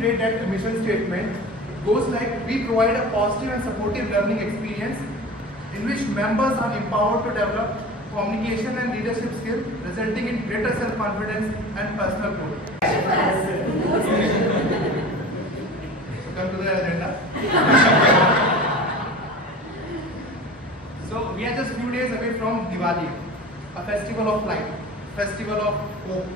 reiterate that mission statement. It goes like, we provide a positive and supportive learning experience in which members are empowered to develop communication and leadership skills, resulting in greater self-confidence and personal growth. So come to the agenda. So we are just few days away from Diwali, a festival of light, festival of hope,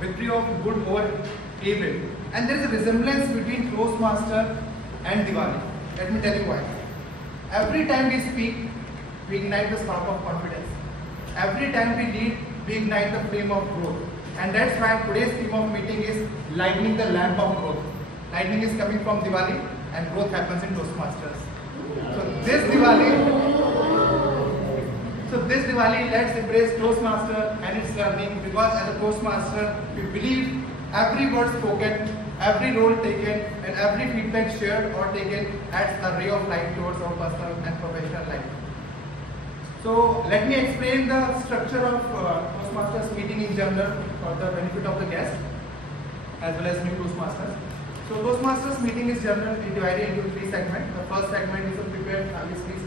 victory of good over evil. And there is a resemblance between Toastmaster and Diwali. Let me tell you why. Every time we speak, we ignite the spark of confidence. Every time we lead, we ignite the flame of growth. And that's why today's theme of meeting is lighting the lamp of growth. Lightning is coming from Diwali and growth happens in Toastmasters. So this Diwali, let's embrace Toastmaster and its learning, because as a Toastmaster, we believe every word spoken, every role taken, and every feedback shared or taken adds a ray of light towards our personal and professional life. So let me explain the structure of Toastmasters meeting in general for the benefit of the guests as well as new Toastmasters. So Toastmasters meeting is generally divided into 3 segments. The first segment is a prepared speech.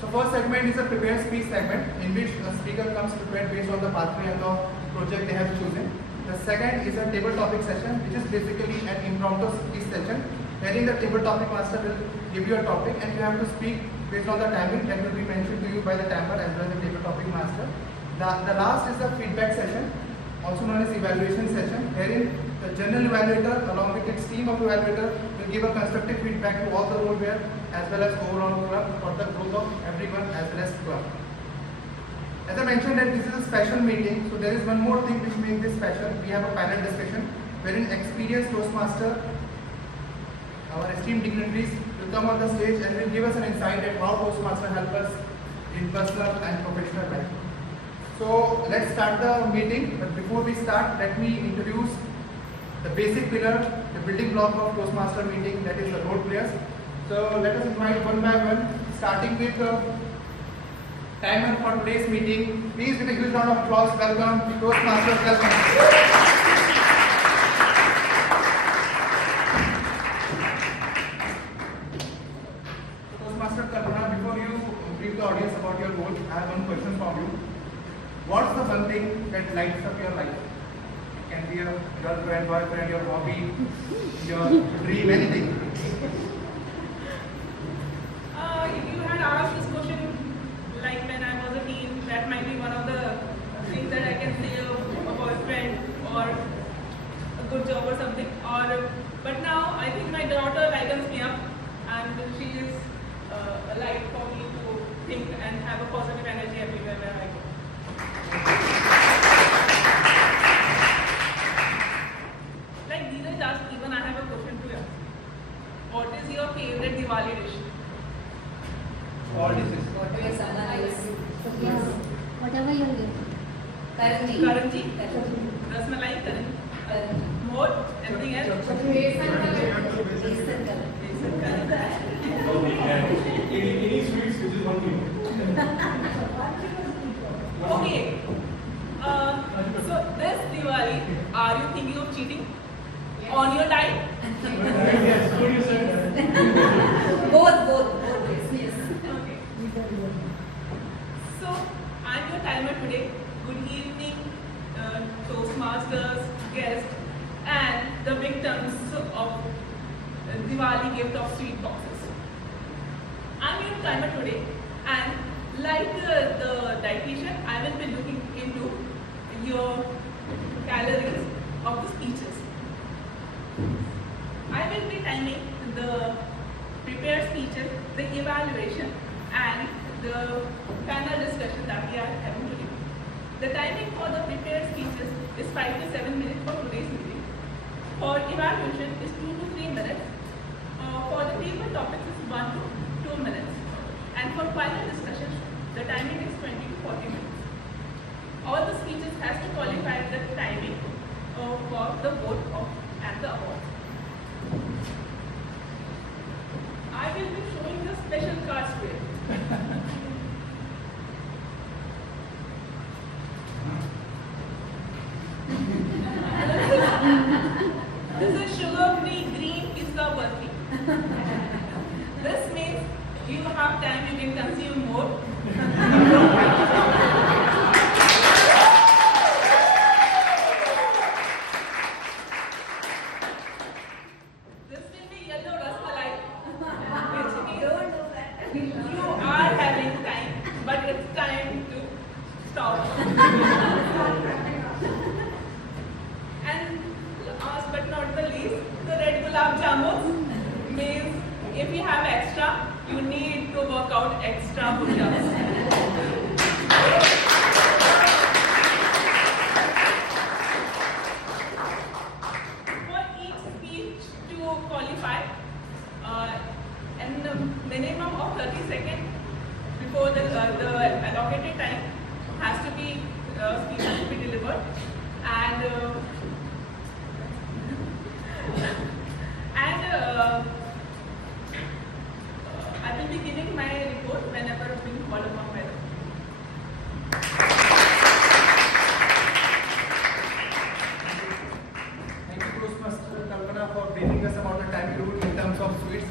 So first segment is a prepared speech segment in which the speaker comes prepared based on the pathway and the project they have chosen. The second is a table topic session, which is basically an impromptu speech session, wherein the table topic master will give you a topic and you have to speak based on the timing that will be mentioned to you by the timer as well as the table topic master. The last is the feedback session, also known as evaluation session, wherein the general evaluator along with its team of evaluator will give a constructive feedback to all the role wear as well as overall club for the growth of everyone as well as club. As I mentioned that this is a special meeting, so there is one more thing which makes this special. We have a panel discussion wherein experienced Toastmaster, our esteemed dignitaries, will come on the stage and will give us an insight at how Toastmaster help us in personal and professional life. So let's start the meeting, but before we start, let me introduce the basic pillar, the building block of Toastmaster meeting, that is the role players. So let us invite one by one, starting with the timer for today's meeting. Please with a huge round of applause, welcome Toastmasters, welcome. Before you brief the audience about your goal, I have one question for you. What's the one thing that lights up your life? It can be your girlfriend, boyfriend, your hobby, your dream, anything. If you had asked this question like when I was a teen, that might be one of the things that I can say of a boyfriend or a good job or something. But now I think my daughter lightens me up, and she is a light for me to think and have a positive energy everywhere where I go. Like Dheeraj asked, even I have a question to you. What is your favorite Diwali dish? All dishes. Whatever you give. Karanji. Rasmalai, karanji. More? Anything else? Any sweets which is one thing. Okay. So this Diwali, are you thinking of cheating on your diet? Yes, what you said. Both. Yes. Okay. So I'm your timer today. Good evening, Toastmasters, guests, and the victims of Diwali gift of sweet boxes. I'm your timer today, and like the dietitian, I will be looking into your calories of the speeches. I will be timing the prepared speeches, the evaluation, and the panel discussion that we are having today. The timing for the prepared speeches is 5 to 7 minutes for today's meeting. For evaluation is 2 to 3 minutes. For the table topics is 1 to 2 minutes. And for final discussion, the timing is 20 to 40 minutes. All the speeches has to qualify the timing for the vote and the award. I will be showing the special cards today. but not the least, the red gulab jamun means if you have extra, you need to work out extra push-ups. For each speech to qualify, and a minimum of 30 seconds before the allocated time has to be speech has to be delivered, and I will be giving my report whenever being called upon by them. Thank you, Toastmaster Kalpana, for briefing us about the time rule in terms of sweets.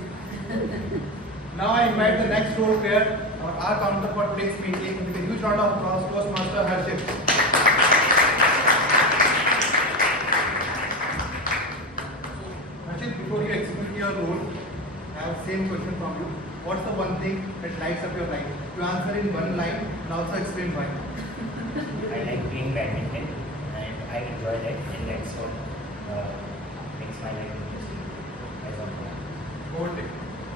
Now I invite the next role player, our counterpart for today's meeting, with a huge round of applause, Toastmaster Harshit. Harshit, before you execute your role, I have the same question from you. What's the one thing that lights up your life? You answer in one line and also explain why. I like playing badminton and I enjoy that, and that's what makes my life interesting as of now. Hold it.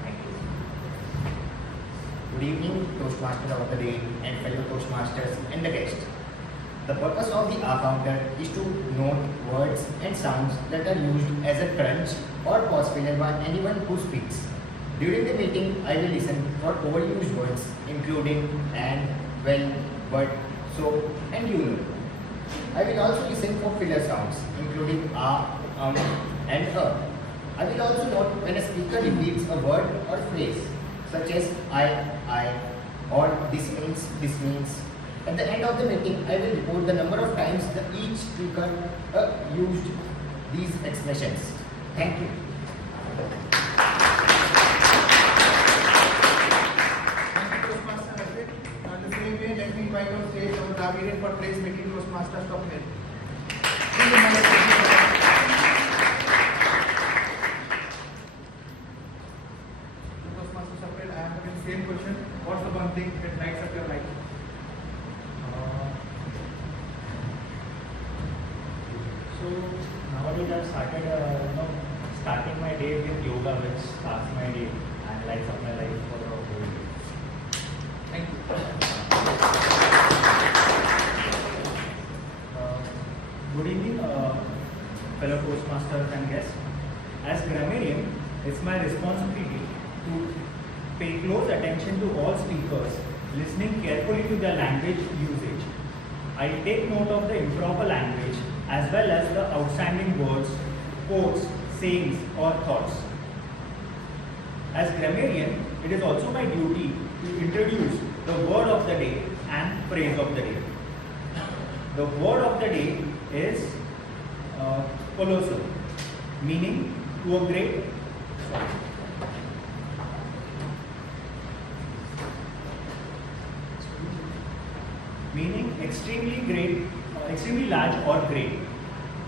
Thank you. Good evening, Toastmaster of the day and fellow Toastmasters and the guests. The purpose of the R-counter is to note words and sounds that are used as a crunch or pause filler by anyone who speaks. During the meeting, I will listen for overused words including and, well, but, so, and you know. I will also listen for filler sounds including and I will also note when a speaker repeats a word or phrase such as I, or this means. At the end of the meeting, I will report the number of times that each speaker used these expressions. Thank you. Thank you, Toastmaster Harshit. On the same way, let me invite on stage our Navi for today's meeting, Toastmaster Swapnil. Toastmaster Swapnil, I am having the same question. What's the one thing that lights up your life? So nowadays I've started, starting my day with yoga, which starts my day and lights up my life for the whole day. Thank you. Good evening, fellow Toastmasters and guests. As grammarian, it's my responsibility to pay close attention to all speakers, listening carefully to their language usage. I take note of the improper language as well as the outstanding words, quotes, sayings or thoughts. As grammarian, it is also my duty to introduce the word of the day and phrase of the day. The word of the day is colossal, meaning to a great. Meaning extremely great, extremely large or great.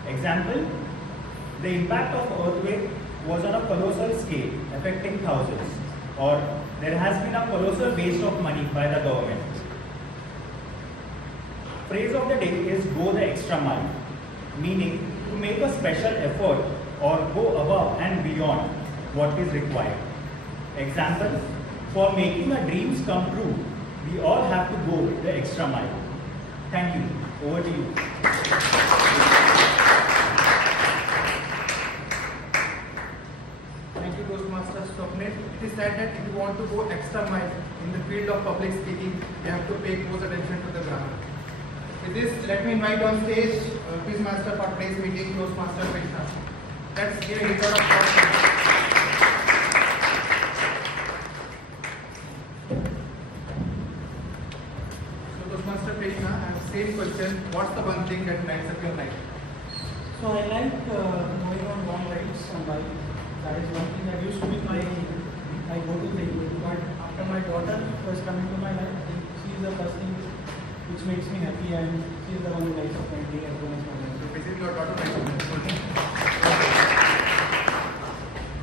Example, the impact of earthquake was on a colossal scale, affecting thousands. Or there has been a colossal waste of money by the government. Phrase of the day is go the extra mile, meaning to make a special effort or go above and beyond what is required. Example, for making our dreams come true, we all have to go the extra mile. Thank you. Over to you. Thank you, Toastmaster Swapnil. It is said that if you want to go extra mile in the field of public speaking, you have to pay close attention to the grammar. With this, let me invite on stage Quizmaster for today's meeting, Toastmaster Krishna. Let's give a round of applause. Toastmaster Krishna, I have the same question. What's the one thing that lights up your life? So I like going on long rides on bike. That is one thing that used to be my go-to thing. But after my daughter was coming to my life, she is the first thing which makes me happy, and she is the one who lights up my day as well as my life. So basically, your daughter lights up your life.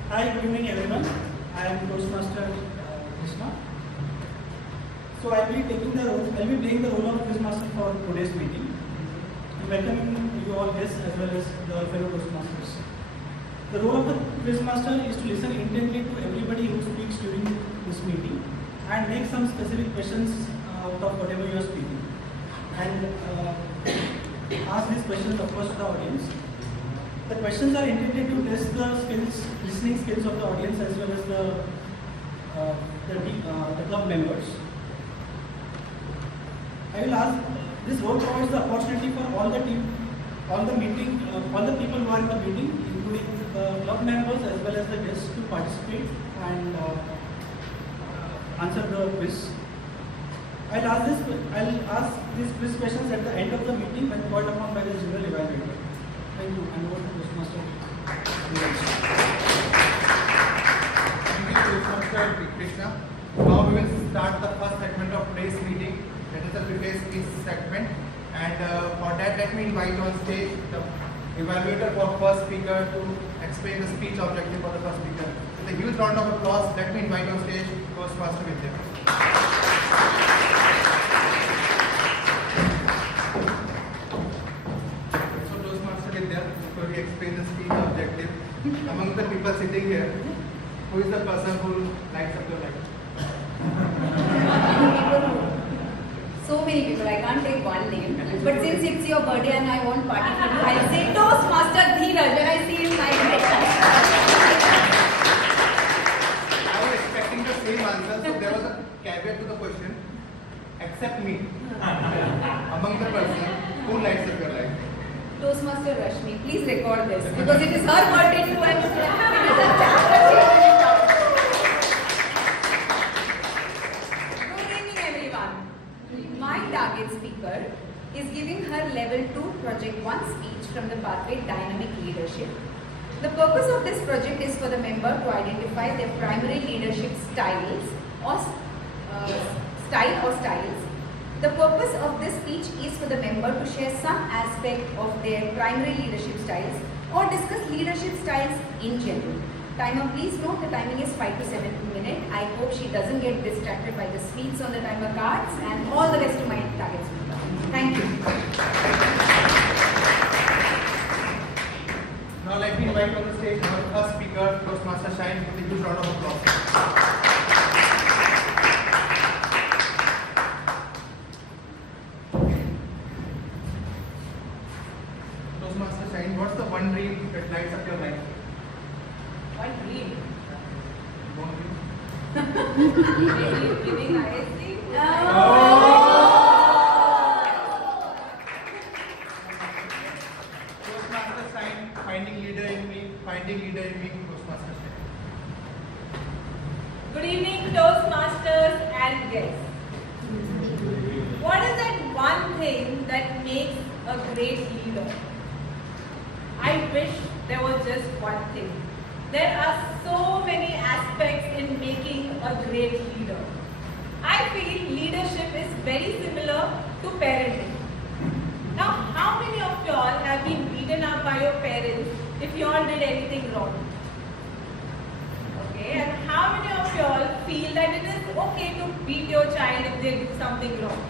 Hi, good evening everyone. I am Toastmaster Krishna. So I'll be playing the role of Quizmaster for today's meeting. I'm welcoming you all guests as well as the fellow Toastmasters. The role of the quizmaster is to listen intently to everybody who speaks during this meeting and make some specific questions out of whatever you are speaking. And ask these questions, of course, to the audience. The questions are intended to test the skills, listening skills of the audience as well as the club members. I will ask. This role provides the opportunity for all the people who are in the meeting, including the club members as well as the guests, to participate and answer the quiz. I'll ask these quiz questions at the end of the meeting when called upon by the general evaluator. Thank you. And over to Toastmaster. Thank you, Toastmaster Krishna. Now we will start the first segment of today's meeting, that is the prepare speech segment. And for that, let me invite on stage the evaluator for first speaker to explain the speech objective for the first speaker. With a huge round of applause, let me invite on stage Toastmaster Vidya. So Toastmaster Vidya, before we explain the speech objective, among the people sitting here, who is the person who lights up your light? So many people, I can't take one name. But since it's your birthday and I want party for you, I'll say Toastmaster Dheeraj when I see him I was expecting the same answer, so there was a caveat to the question. Except me, among the person who lights up your light. Toastmaster Rashmi, please record this because it is her birthday too and it is a chapter. Good evening everyone. My target speaker is giving her level 2 project 1 speech from the pathway Dynamic Leadership. The purpose of this project is for the member to identify their primary leadership styles or styles. The purpose of this speech is for the member to share some aspect of their primary leadership styles or discuss leadership styles in general. Timer, please note the timing is 5 to 7 minutes. I hope she doesn't get distracted by the sweets on the timer cards, and all the best to my target speaker. Thank you. Now let me invite on the stage our first speaker, Toastmaster Shine, with a huge round of applause. Toastmaster Shine, what's the one dream that lights up your life? What dream? One dream? Maybe winning ISC? Toastmaster Shine, finding leader in me, Toastmaster Shine. Good evening, Toastmasters and guests. What is that one thing that makes a great leader? I wish there was just one thing. There are so many aspects in making a great leader. I feel leadership is very similar to parenting. Now, how many of y'all have been beaten up by your parents if y'all did anything wrong? Okay, and how many of y'all feel that it is okay to beat your child if they do something wrong?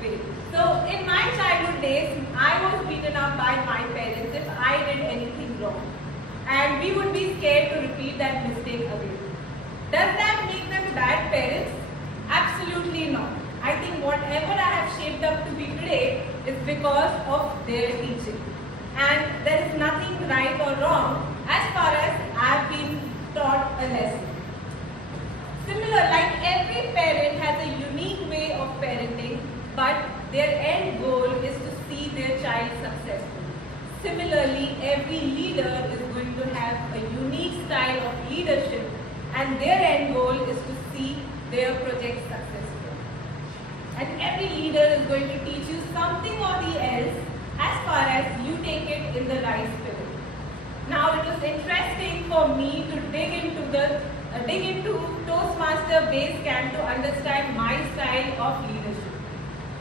Great. So, in my childhood days, I was beaten up by my parents if I did anything wrong. And we would be scared to repeat that mistake again. Does that make them bad parents? Absolutely not. I think whatever I have shaped up to be today is because of their teaching. And there is nothing right or wrong as far as I have been taught a lesson. Similar, like every parent has a unique way of parenting, but their end goal is to see their child successful. Similarly, every leader is going to have a unique style of leadership, and their end goal is to see their project successful. And every leader is going to teach you something or the else as far as you take it in the right spirit. Now, it was interesting for me to dig into Toastmaster base camp to understand my style of leadership.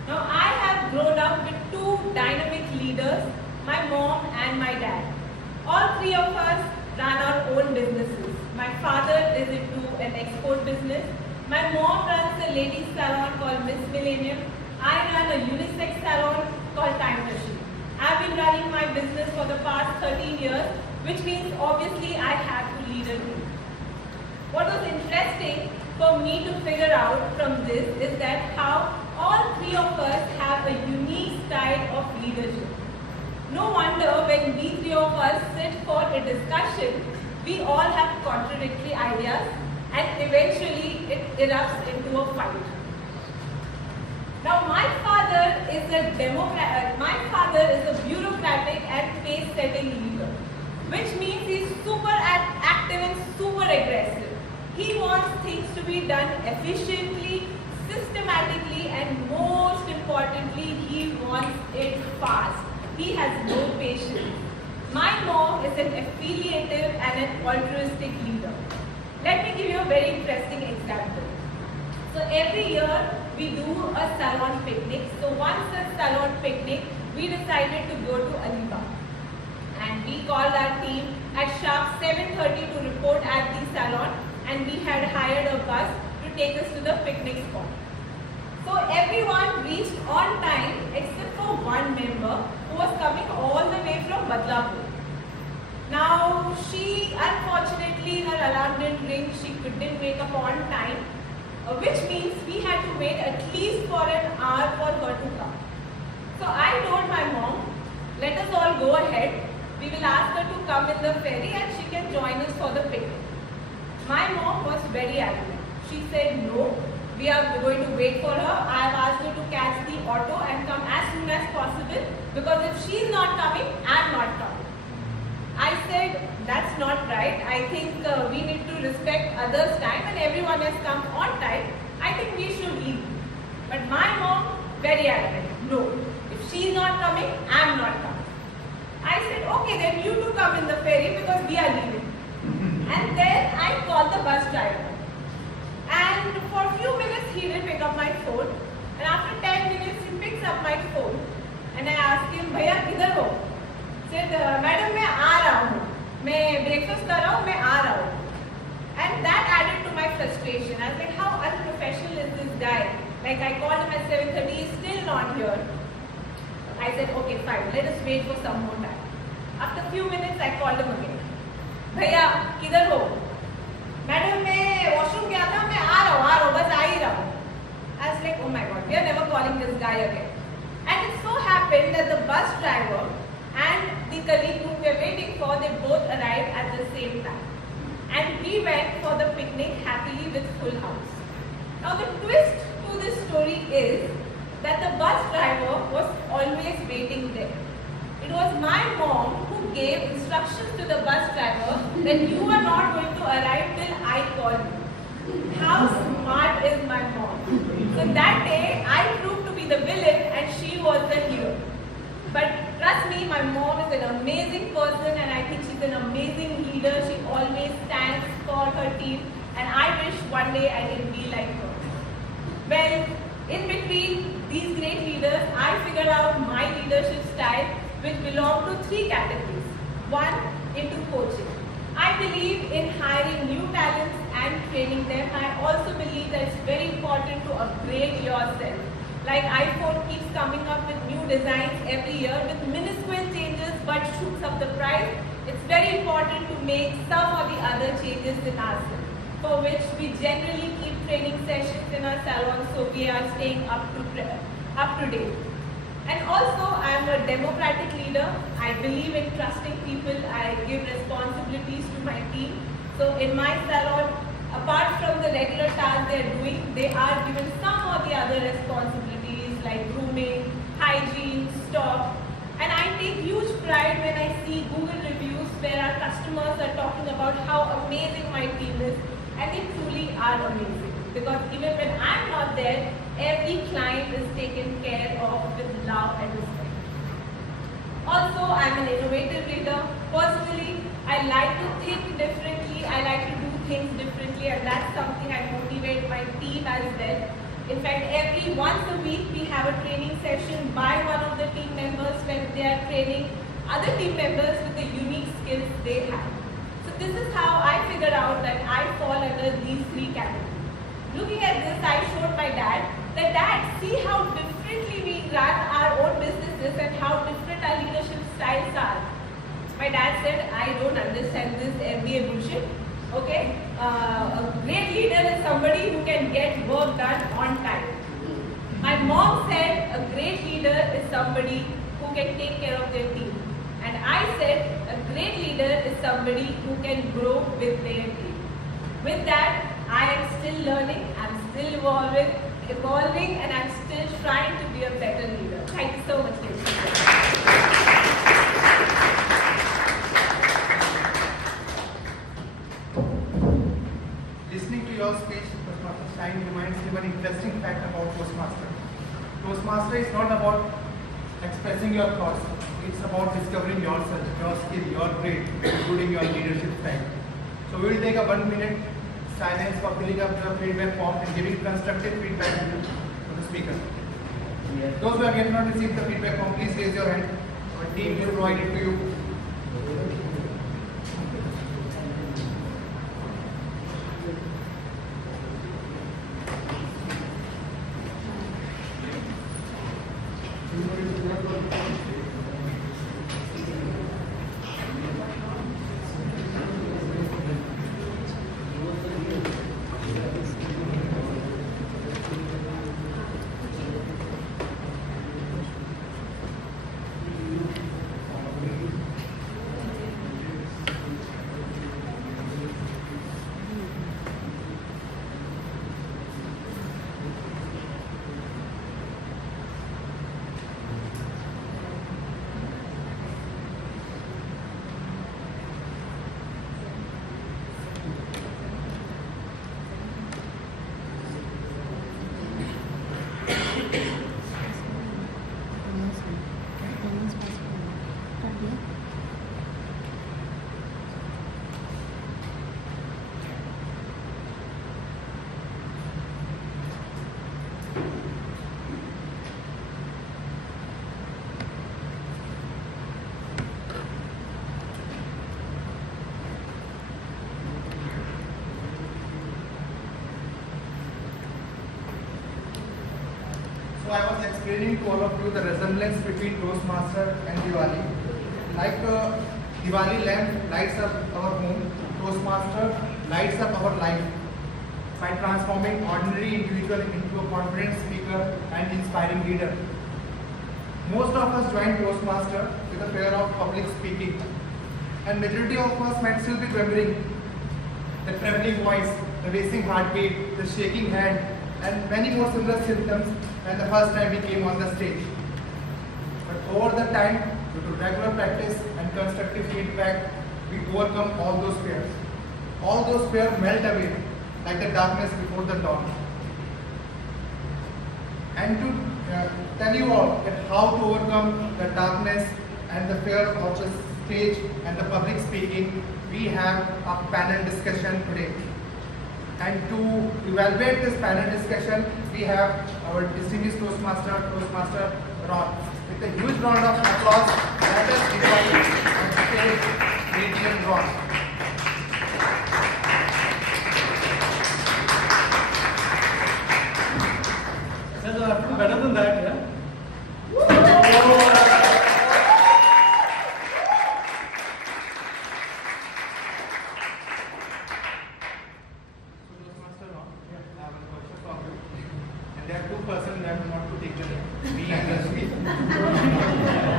Now, I have grown up with two dynamic leaders, my mom and my dad. All three of us run our own businesses. My father is into an export business. My mom runs a ladies salon called Miss Millennium. I run a unisex salon called Time Machine. I've been been running my business for the past 13 years, which means obviously I have to lead a team. What was interesting for me to figure out from this is that how all three of us have a unique style of leadership. No wonder when we three of us sit for a discussion, we all have contradictory ideas and eventually it erupts into a fight. Now my father is a bureaucratic and pace-setting leader, which means he's super active and super aggressive. He wants things to be done efficiently, systematically, and most importantly, he wants it fast. He has no patience. My mom is an affiliative and an altruistic leader. Let me give you a very interesting example. So every year we do a salon picnic. So once a salon picnic, we decided to go to Alibag. And we called our team at sharp 7:30 to report at the salon, and we had hired a bus to take us to the picnic spot. So everyone reached on time except for one member who was coming all the way from Badlapur. Now she, unfortunately, her alarm didn't ring, she couldn't wake up on time, which means we had to wait at least for an hour for her to come. So I told my mom, let us all go ahead, we will ask her to come in the ferry and she can join us for the picnic. My mom was very adamant. She said no, we are going to wait for her. I have asked her to catch the auto and come as soon as possible, because if she is not coming, I am not coming. I said, that's not right. I think we need to respect others' time and everyone has come on time. I think we should leave. But my mom, very adamant, no. If she is not coming, I am not coming. I said, okay, then you two come in the ferry because we are leaving. And then I called the bus driver. And for a few minutes he didn't pick up my phone. And after 10 minutes he picks up my phone. And I asked him, भैया किधर हो? Said, madam मैं आ रहा हूँ. मैं breakfast कर रहा हूँ, मैं आ रहा हूँ. And that added to my frustration. I was like, how unprofessional is this guy? Like I called him at 7:30, he's still not here. I said, okay, fine, let us wait for some more time. After a few minutes I called him again. भैया किधर हो? Madam मैं washroom गया था, मैं आ रहा हूँ, बस आ ही रहा हूँ. I was like, oh my god, we are never calling this guy again. And it so happened that the bus driver and the colleague whom we were waiting for, they both arrived at the same time. And we went for the picnic happily with full house. Now the twist to this story is that the bus driver was always waiting there. It was my mom who gave instructions to the bus driver that you are not going to arrive till I call you. How smart is my mom? So that day I proved to be the villain and she was the hero. But trust me, my mom is an amazing person and I think she's an amazing leader. She always stands for her team and I wish one day I can be like her. Well, in between these great leaders, I figured out my leadership style, which belong to three categories. One, into coaching. I believe in hiring new talents and training them. I also believe that it's very important to upgrade yourself. Like iPhone keeps coming up with new designs every year with minuscule changes but shoots up the price. It's very important to make some or the other changes in ourselves, for which we generally keep training sessions in our salon so we are staying up to date. And also, I am a democratic leader. I believe in trusting people. I give responsibilities to my team. So in my salon, apart from the regular tasks they are doing, they are given some or the other responsibilities like grooming, hygiene, stock. And I take huge pride when I see Google reviews where our customers are talking about how amazing my team is. And they truly are amazing. Because even when I'm not there, every client is taken care of with love and respect. Also, I'm an innovative leader. Personally, I like to think differently. I like to do things differently, and that's something I motivate my team as well. In fact, every once a week, we have a training session by one of the team members when they are training other team members with the unique skills they have. So this is how I figured out that I fall under these three categories. Looking at this, I showed my dad that, Dad, see how differently we run our own businesses and how different our leadership understand this MBA bullshit. Okay? A great leader is somebody who can get work done on time. My mom said a great leader is somebody who can take care of their team. And I said a great leader is somebody who can grow with their team. With that, I am still learning, I'm still evolving, and I'm still trying to be a better leader. Thank you so much, ladies. Listening to your speech, Toastmaster Stein reminds me of an interesting fact about Toastmaster. Toastmaster is not about expressing your thoughts. It's about discovering yourself, your skill, your grade, including your leadership style. So we will take a 1 minute silence for filling up the feedback form and giving constructive feedback to the speaker. Those who have yet not received the feedback form, please raise your hand. Our team will provide it to you. So I was explaining to all of you the resemblance between Toastmaster and Diwali. Like Diwali lamp lights up our home, Toastmaster lights up our life by transforming ordinary individual into a confident speaker and inspiring leader. Most of us join Toastmaster with a fear of public speaking, and majority of us might still be remembering the trembling voice, the racing heartbeat, the shaking hand, and many more similar symptoms when the first time we came on the stage. But over the time, due to regular practice and constructive feedback, we overcome all those fears. All those fears melt away like the darkness before the dawn. And to tell you all that how to overcome the darkness and the fear of the stage and the public speaking, we have a panel discussion today. And to evaluate this panel discussion, we have our distinguished Toastmaster Ron. With a huge round of applause, let us invite on stage Radiant Ron. Better than that, yeah? And there are two persons that want to take the name, me and Rashmi.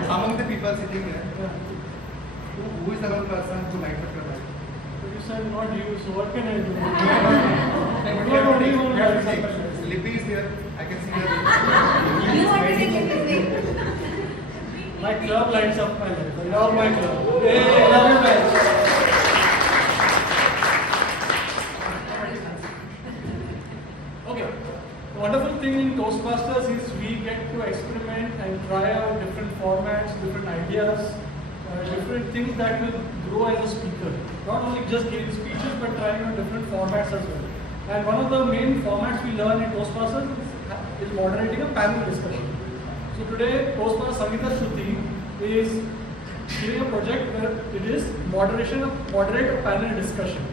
Among the people sitting there, who is the one person who lights up your life? So you said not you, so what can I do? Lippy is here, I can see her. You want to take his name? My club lights up my life. I love my club. Hey, love you guys. Okay. The wonderful thing in Toastmasters is we get to experiment and try out different formats, different ideas, different things that will grow as a speaker. Not only just giving speeches, but trying out different formats as well. And one of the main formats we learn in Toastmasters is moderating a panel discussion. So today, Toastmaster Sangeeta Shruti is giving a project where it is moderate a panel discussion.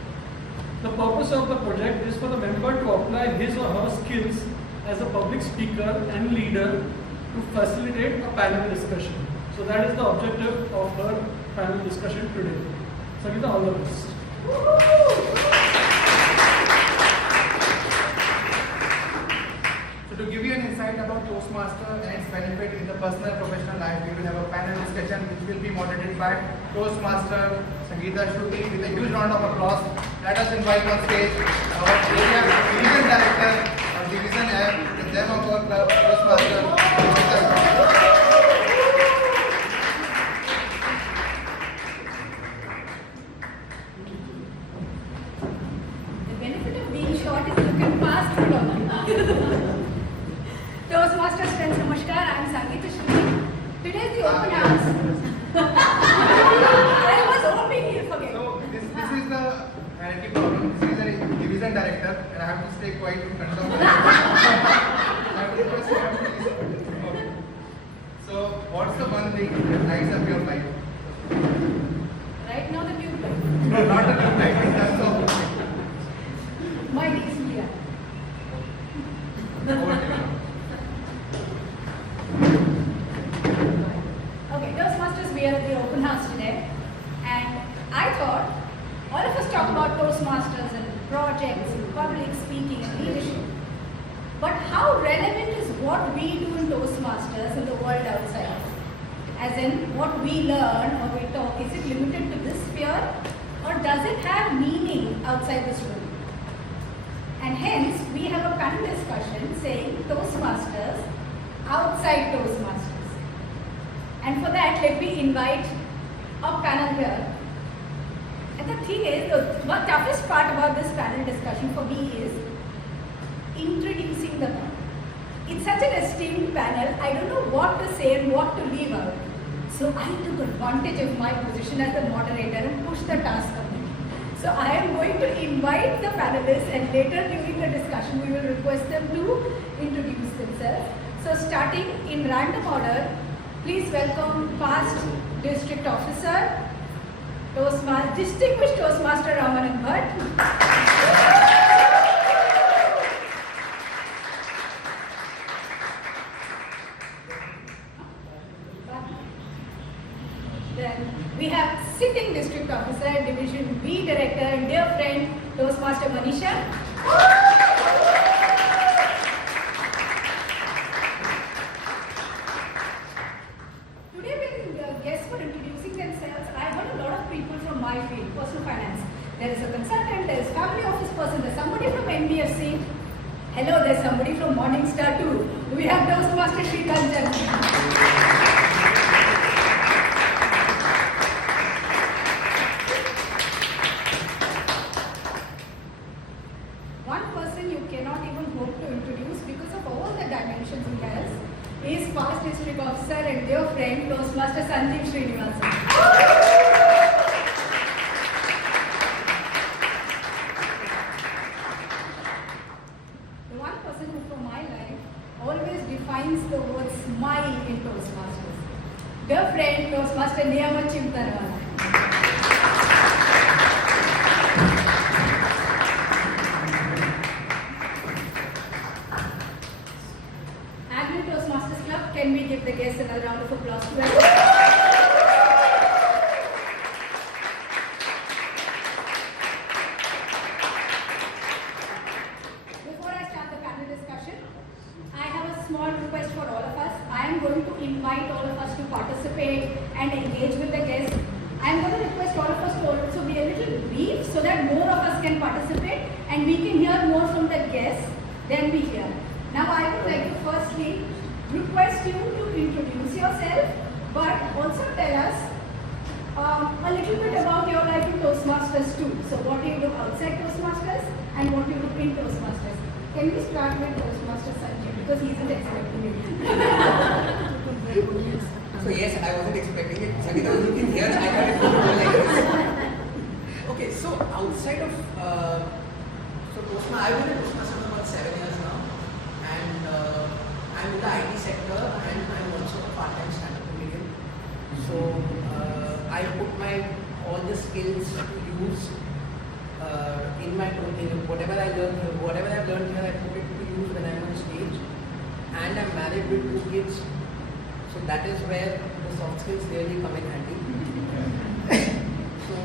The purpose of the project is for the member to apply his or her skills as a public speaker and leader to facilitate a panel discussion. So that is the objective of her panel discussion today. Sangeeta, all the best. So to give you an insight about Toastmaster and its benefit in the personal and professional life, we will have a panel discussion which will be moderated by Toastmaster Sangeeta Shruti with a huge round of applause. Let us invite on stage our area division director or division F, the gem of our club, Toastmaster Sangeeta. The benefit of being short is you can pass through all. Toastmasters friends, namaskar. I am Sangeeta Shruti. Today is the open house. I was hoping you'll forget. So this is the hierarchy problem. This is a division director and I have to stay quiet in front of my I have to request you to please. Okay. So what's the one thing that lights up your life? Right now the tube light. No, not the tube light. That's all. My DCI. Over to you. Okay, Toastmasters, we are at the open house today, and I thought all of us talk about Toastmasters and projects and public speaking and leadership. But how relevant is what we do in Toastmasters in the world outside? As in, what we learn or we talk, is it limited to this sphere or does it have meaning outside this room? And hence, we have a panel discussion saying Toastmasters outside Toastmasters. And for that, let me invite a panel here. And the thing is, the toughest part about this panel discussion for me is introducing the panel. It's such an esteemed panel, I don't know what to say and what to leave out. So I took advantage of my position as the moderator and pushed the task on me. So I am going to invite the panelists and later during the discussion we will request them to introduce themselves. So starting in random order, please welcome past district officer, distinguished Toastmaster Ramanand Bhatt. Then we have sitting district officer, division B director and dear friend Toastmaster Manisha. Today when guests were introducing themselves, I heard a lot of people from my field, personal finance. There is a consultant, there is family office person, there's somebody from NBFC. Hello, there's somebody from Morningstar too. We have Toastmaster Sri Kanchan. One person you cannot even hope to introduce because of all the dimensions he has is past district officer and dear friend Toastmaster Sanjeev Srinivasan. The one person who for my life always defines the word smile in Toastmasters. Dear friend Toastmaster Niyama Chimtarwala. Agnel Toastmasters Club, can we give the guests another round of applause to them? Before I start the panel discussion, I have a small request for all of us. I am going to invite all of us to participate and engage with the guests. I am going to request all of us to also be a little brief so that more of us can participate and we can hear more from the guests than we hear. Now I would like to firstly request you to introduce yourself, but also tell us a little bit about your life in Toastmasters too. So what do you do outside Toastmasters and what do you do in Toastmasters? Can we start with Toastmaster Sanjeev because he isn't expecting it. So yes, I wasn't expecting it. Sangeeta was looking here. I thought it would go like this. Okay, so outside of I've been in Toastmasters for about 7 years now, and I'm in the IT sector, and I'm also a part-time stand-up comedian. So I put all the skills to use in my whatever I've learned here, I put it to use when I'm on stage. And I'm married with 2 kids, so that is where the soft skills really come in handy. So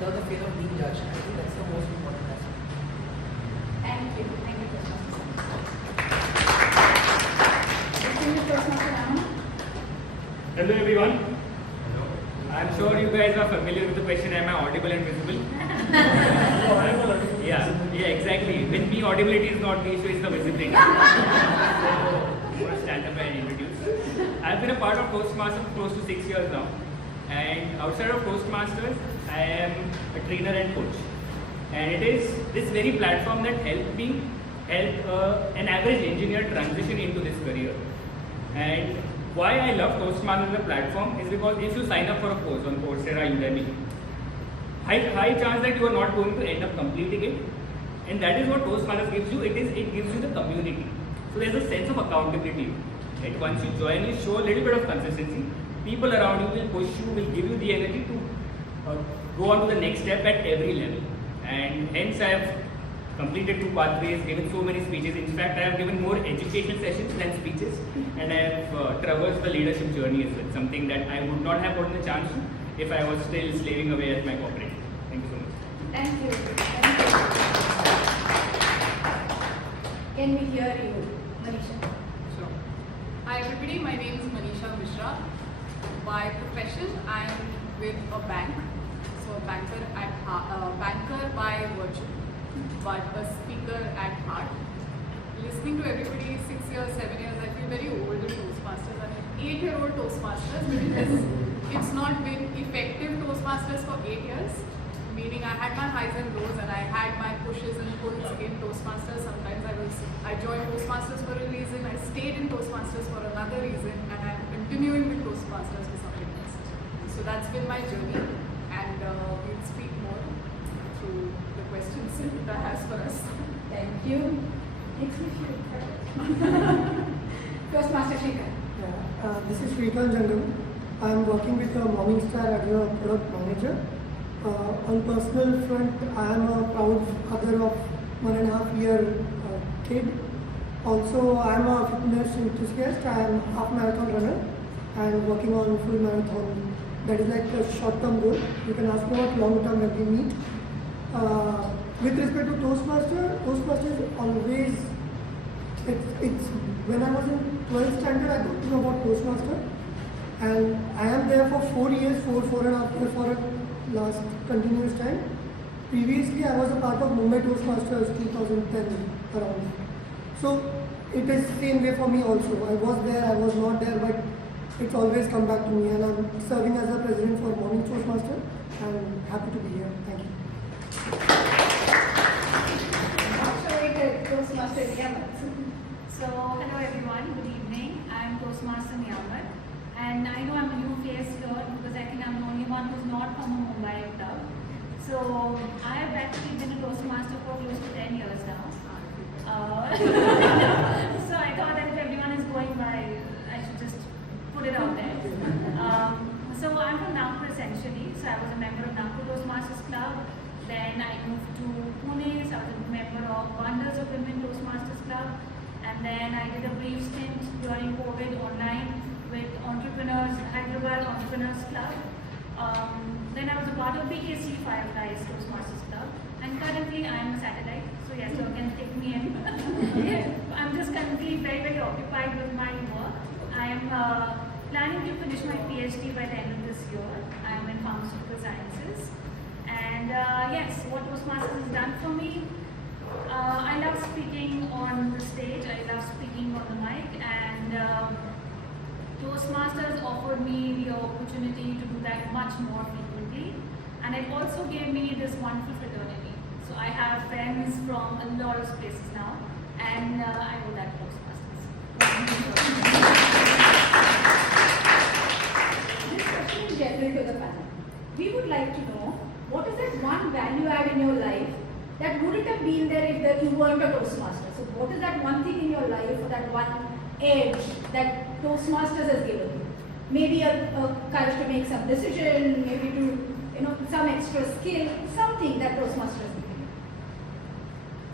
without the fear of being judged. I think that's the most important aspect. Thank you. Thank you, Toastmaster. Toastmaster Navi. Hello everyone. Hello. I'm sure you guys are familiar with the question, am I audible and visible? Yeah, exactly. With me, audibility is not the issue, it's the visibility. So, I'm going to stand up and introduce. I've been a part of Toastmasters for close to 6 years now. And outside of Toastmasters, I am a trainer and coach. And it is this very platform that helped me help an average engineer transition into this career. And why I love Toastmasters as a platform is because if you sign up for a course on Coursera, Udemy, high chance that you are not going to end up completing it. And that is what Toastmasters gives you. It gives you the community. So there's a sense of accountability. Right? Once you join, you show a little bit of consistency. People around you will push you, will give you the energy to go on to the next step at every level. And hence I have completed 2 pathways, given so many speeches. In fact, I have given more educational sessions than speeches. And I have traversed the leadership journey as well, something that I would not have gotten the chance to if I was still slaving away at my corporate. Thank you so much. Thank you. Thank you. Can we hear you, Manisha? Sure. Hi everybody, my name is Manisha Mishra. By profession, I am with a bank. So a banker by virtue, but a speaker at heart. Listening to everybody 6 years, 7 years, I feel very old in Toastmasters. I'm an 8-year-old Toastmasters, but it's not been effective Toastmasters for 8 years. Meaning I had my highs and lows and I had my pushes and pulls in Toastmasters. Sometimes I joined Toastmasters for a reason, I stayed in Toastmasters for another reason, and I'm continuing with Toastmasters for something else. So that's been my journey, and we'll speak more through the questions Sita has for us. Thank you. Next issue. Toastmaster Shrikant. This is Shrikant Jangam. I am working with Morningstar as a product manager. On personal front, I am a proud father of 1.5-year kid. Also, I am a fitness enthusiast. I am half marathon runner and working on full marathon. That is like a short-term goal. You can ask me about long-term when we meet. With respect to Toastmasters always, it's when I was in 12th standard, I got to know about Toastmaster, and I am there for 4 years, 4.5 years for a last continuous time. Previously, I was a part of Mumbai Toastmasters 2010 around. So it is same way for me also. I was there, I was not there, but it's always come back to me, and I'm serving as a president for Morning Toastmaster. I'm happy to be here. Thank you. Toastmaster Niyamat. So, hello everyone, good evening. I am Toastmaster Niyamat, and I know I'm a new face here because I think I'm the only one who's not from a Mumbai club. So, I have actually been a Toastmaster for close to 10 years now. So, I thought that if everyone is going by, I should just put it out there. So, I'm from Nagpur essentially. So, I was a member of Nagpur Toastmasters Club. Then I moved to Pune, so I was a member of Wonders of Women Toastmasters Club. And then I did a brief stint during COVID online with Entrepreneurs, Hyderabad Entrepreneurs Club. Then I was a part of BKC Fireflies Toastmasters Club. And currently I am a satellite, so yes, you can take me in. I'm just currently very, very occupied with my work. I am planning to finish my PhD by the end of this year. I am in pharmaceutical sciences. And yes, what Toastmasters has done for me, I love speaking on the stage, I love speaking on the mic, and Toastmasters offered me the opportunity to do that much more frequently, and it also gave me this wonderful fraternity. So I have friends from a lot of places now, and I owe that to Toastmasters. This question is general to the panel. We would like to know, what is that one value add in your life that wouldn't have been there if you weren't a Toastmaster? So what is that one thing in your life, or that one edge that Toastmasters has given you? Maybe a courage to make some decision, maybe to, some extra skill, something that Toastmasters has given you.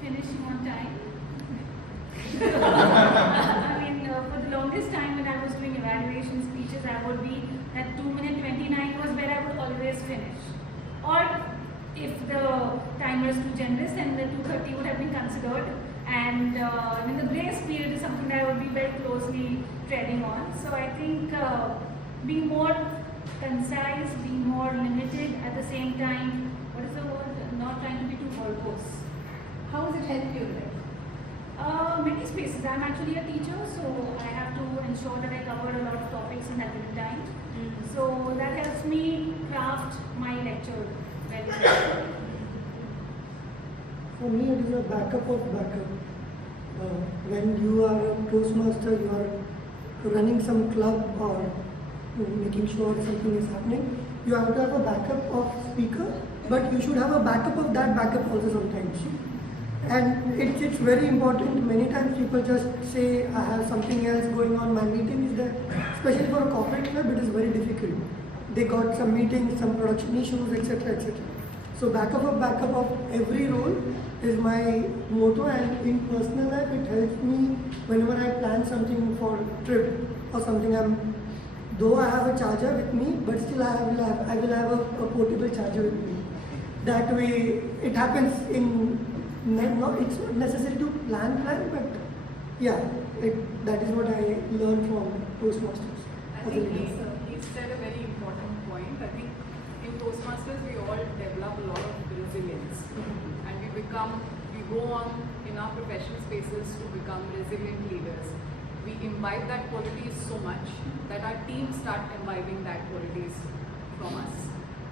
Finishing on time. I mean, for the longest time when I was doing evaluation speeches, I would be at 2 minutes 29 was where I would always finish. Or if the timer is too generous, then the 2:30 would have been considered. And the grace period is something that I would be very closely treading on. So I think being more concise, being more limited at the same time, what is the word? Not trying to be too verbose. How does it help you? Many spaces. I'm actually a teacher, so I have to ensure that I cover a lot of topics in that little time. So that helps me craft my lecture very well. For me, it is a backup of backup. When you are a Toastmaster, you are running some club or making sure something is happening, you have to have a backup of speaker, but you should have a backup of that backup also sometimes. And it's very important. Many times people just say, I have something else going on, my meeting is there. Especially for a corporate club, it is very difficult. They got some meetings, some production issues, etc. etc. So backup of every role is my motto, and in personal life it helps me whenever I plan something for trip or something. Though I have a charger with me, but still I will have a portable charger with me. That way it happens it's not necessary to plan, but yeah, that is what I learned from Toastmasters. I think he said a very important point. I think in Toastmasters we all develop a lot of resilience, and we go on in our professional spaces to become resilient leaders. We imbibe that qualities so much that our teams start imbibing that qualities from us.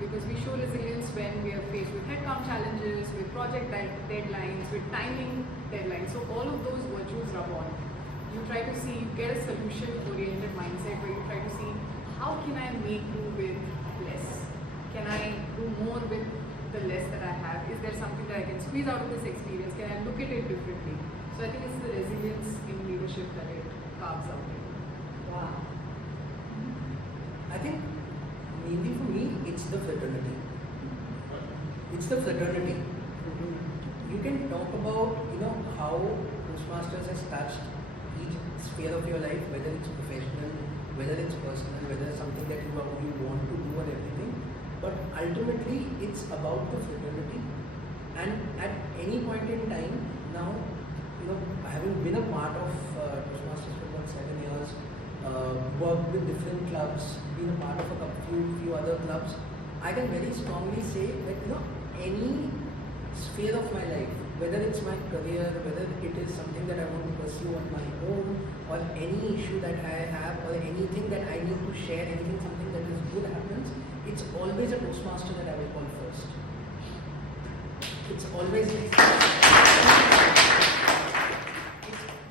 Because we show resilience when we are faced with headcount challenges, with project deadlines, with timing deadlines. So all of those virtues rub on. You try to see, you get a solution-oriented mindset where you try to see, how can I make do with less? Can I do more with the less that I have? Is there something that I can squeeze out of this experience? Can I look at it differently? So I think it's the resilience in leadership that it carves out. Wow. I think mainly for me, it's the fraternity. It's the fraternity. You can talk about, how Toastmasters has touched each sphere of your life, whether it's professional, whether it's personal, whether it's something that you want to do and everything. But ultimately, it's about the fraternity. And at any point in time, now, having been a part of Toastmasters for about 7 years, worked with different clubs, been a part of a few other clubs, I can very strongly say that any sphere of my life, whether it's my career, whether it is something that I want to pursue on my own, or any issue that I have, or anything that I need to share, something that is good happens, it's always a Toastmaster that I will call first. It's always it's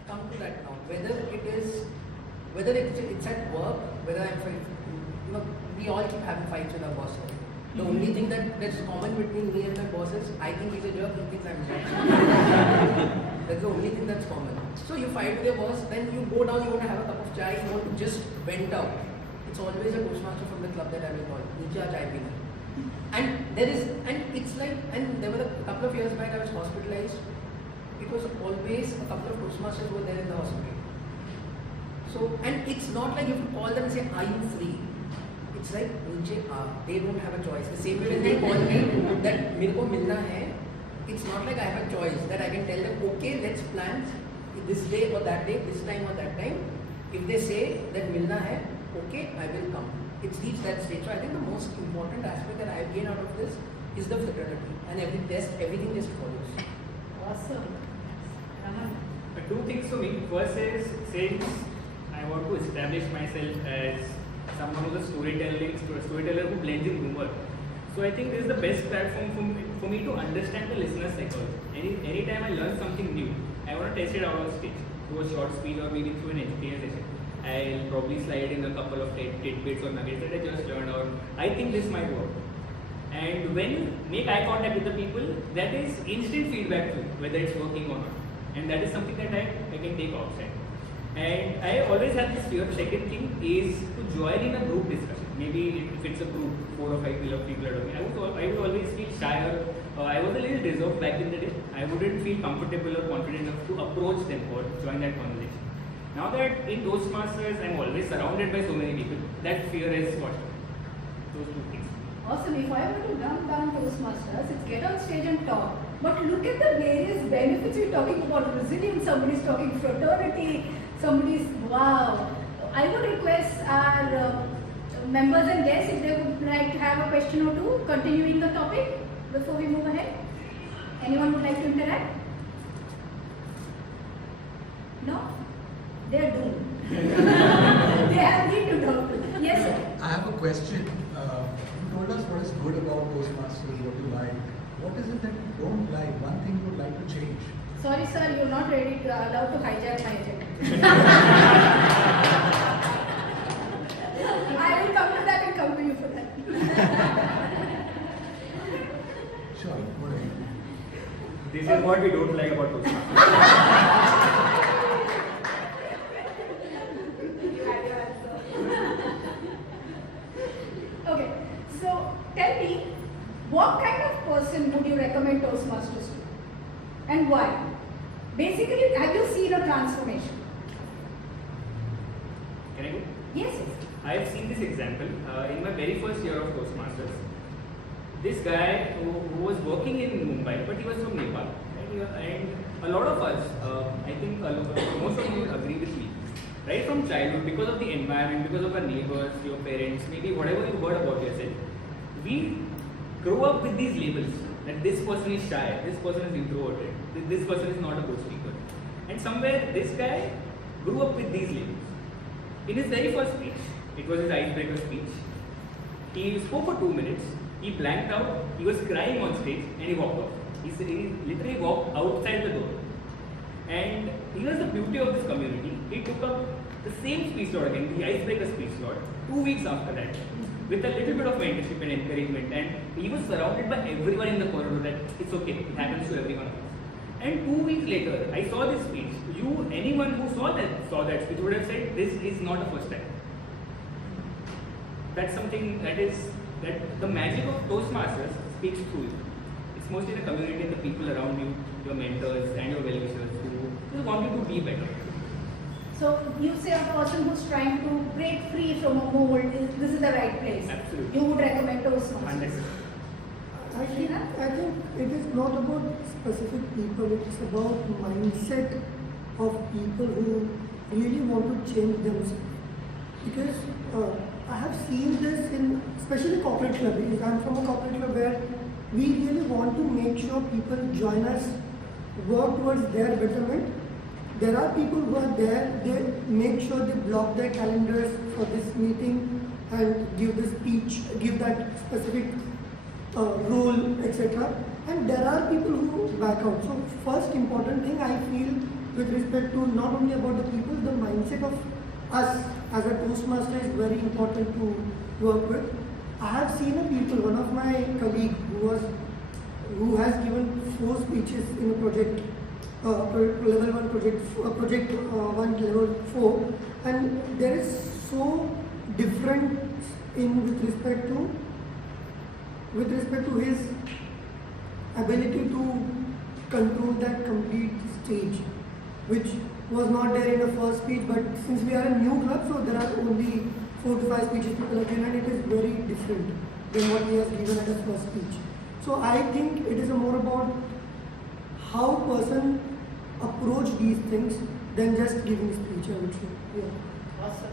come to that now. Whether it's at work, whether I'm we all keep having fights with our boss. The only thing that's common between me and my boss is I think he's a jerk, he thinks I'm a jerk. That's the only thing that's common. So you fight with your boss, then you go down, you want to have a cup of chai, you want to just vent out. It's always a Toastmaster from the club that I will call. Niche chai peena. And there were a couple of years back I was hospitalized. It was always a couple of Toastmasters who were there in the hospital. So, and it's not like you have to call them and say, are you free? It's like, they don't have a choice. The same way when they call me that mereko milna hai, it's not like I have a choice that I can tell them, okay, let's plan this day or that day, this time or that time. If they say that milna hai, okay, I will come. It's reached that stage. So I think the most important aspect that I gain out of this is the fraternity, and everything just follows. Awesome. Two things for me. First is, since I want to establish myself as someone who's a storyteller who blends in humor. So I think this is the best platform for me to understand the listener's psychology. Anytime I learn something new, I want to test it out on stage, through a short speech or maybe through an education session. I'll probably slide in a couple of tidbits or nuggets that I just learned, or I think this might work. And when you make eye contact with the people, that is instant feedback to you, whether it's working or not. And that is something that I can take outside. And I always have this fear. Second thing is to join in a group discussion. Maybe if it's a group, 4 or 5 people are talking, I would always feel shy, or I was a little reserved back in the day. I wouldn't feel comfortable or confident enough to approach them or join that conversation. Now that in Toastmasters I'm always surrounded by so many people, that fear is what? Those two things. Awesome. If I were to dumb down Toastmasters, it's get on stage and talk. But look at the various benefits you're talking about. Resilience, somebody's talking fraternity, somebody's, wow. I would request our members and guests if they would like to have a question or two, continuing the topic before we move ahead. Anyone would like to interact? No? They are doomed. They have need to talk. Yes, sir. I have a question. You told us what is good about Toastmasters, what you like. What is it that you don't like? One thing you would like to change? Sorry, sir, you're not ready to allowed to hijack my agenda. I will come to that and come to you for that. Sure, whatever. This is what we don't like about Toastmasters. Okay, so tell me, what kind of person would you recommend Toastmasters to? And why? Basically, have you seen a transformation? Can I go? Yes, yes. I have seen this example in my very first year of Toastmasters. This guy who was working in Mumbai, but he was from Nepal. And a lot of us, I think most of you will agree with me, right from childhood, because of the environment, because of our neighbors, your parents, maybe whatever you heard about yourself, we grow up with these labels that this person is shy, this person is introverted, this person is not a good speaker. And somewhere this guy grew up with these labels. In his very first speech, it was his icebreaker speech, he spoke for 2 minutes, he blanked out, he was crying on stage and he walked off. He literally walked outside the door. And here's the beauty of this community, he took up the same speech slot again, the icebreaker speech slot, 2 weeks after that, with a little bit of mentorship and encouragement, and he was surrounded by everyone in the corridor that it's okay, it happens to everyone else. And 2 weeks later, I saw this speech. Anyone who saw that speech would have said, this is not a first time. That's something that the magic of Toastmasters speaks through you. It's mostly the community and the people around you, your mentors and your well-wishers who want you to be better. So you say a person who's trying to break free from a mold, this is the right place. Absolutely. You would recommend Toastmasters. 100%. I think it is not about specific people, it's about mindset of people who really want to change themselves. Because I have seen this in, especially corporate club, because I am from a corporate club where we really want to make sure people join us, work towards their betterment. There are people who are there, they make sure they block their calendars for this meeting and give the speech, give that specific role, etc. And there are people who back out. So first important thing I feel with respect to not only about the people, the mindset of us as a Toastmaster is very important to work with. I have seen a people, one of my colleague who has given 4 speeches in a project, level 1 project 1 level 4, and there is so different with respect to his ability to control that complete stage, which was not there in the first speech, but since we are a new club, so there are only 4 to 5 speeches people have given, and it is very different than what he has given at his first speech. So I think it is more about how person approach these things than just giving speech, I would say. Yeah. Awesome.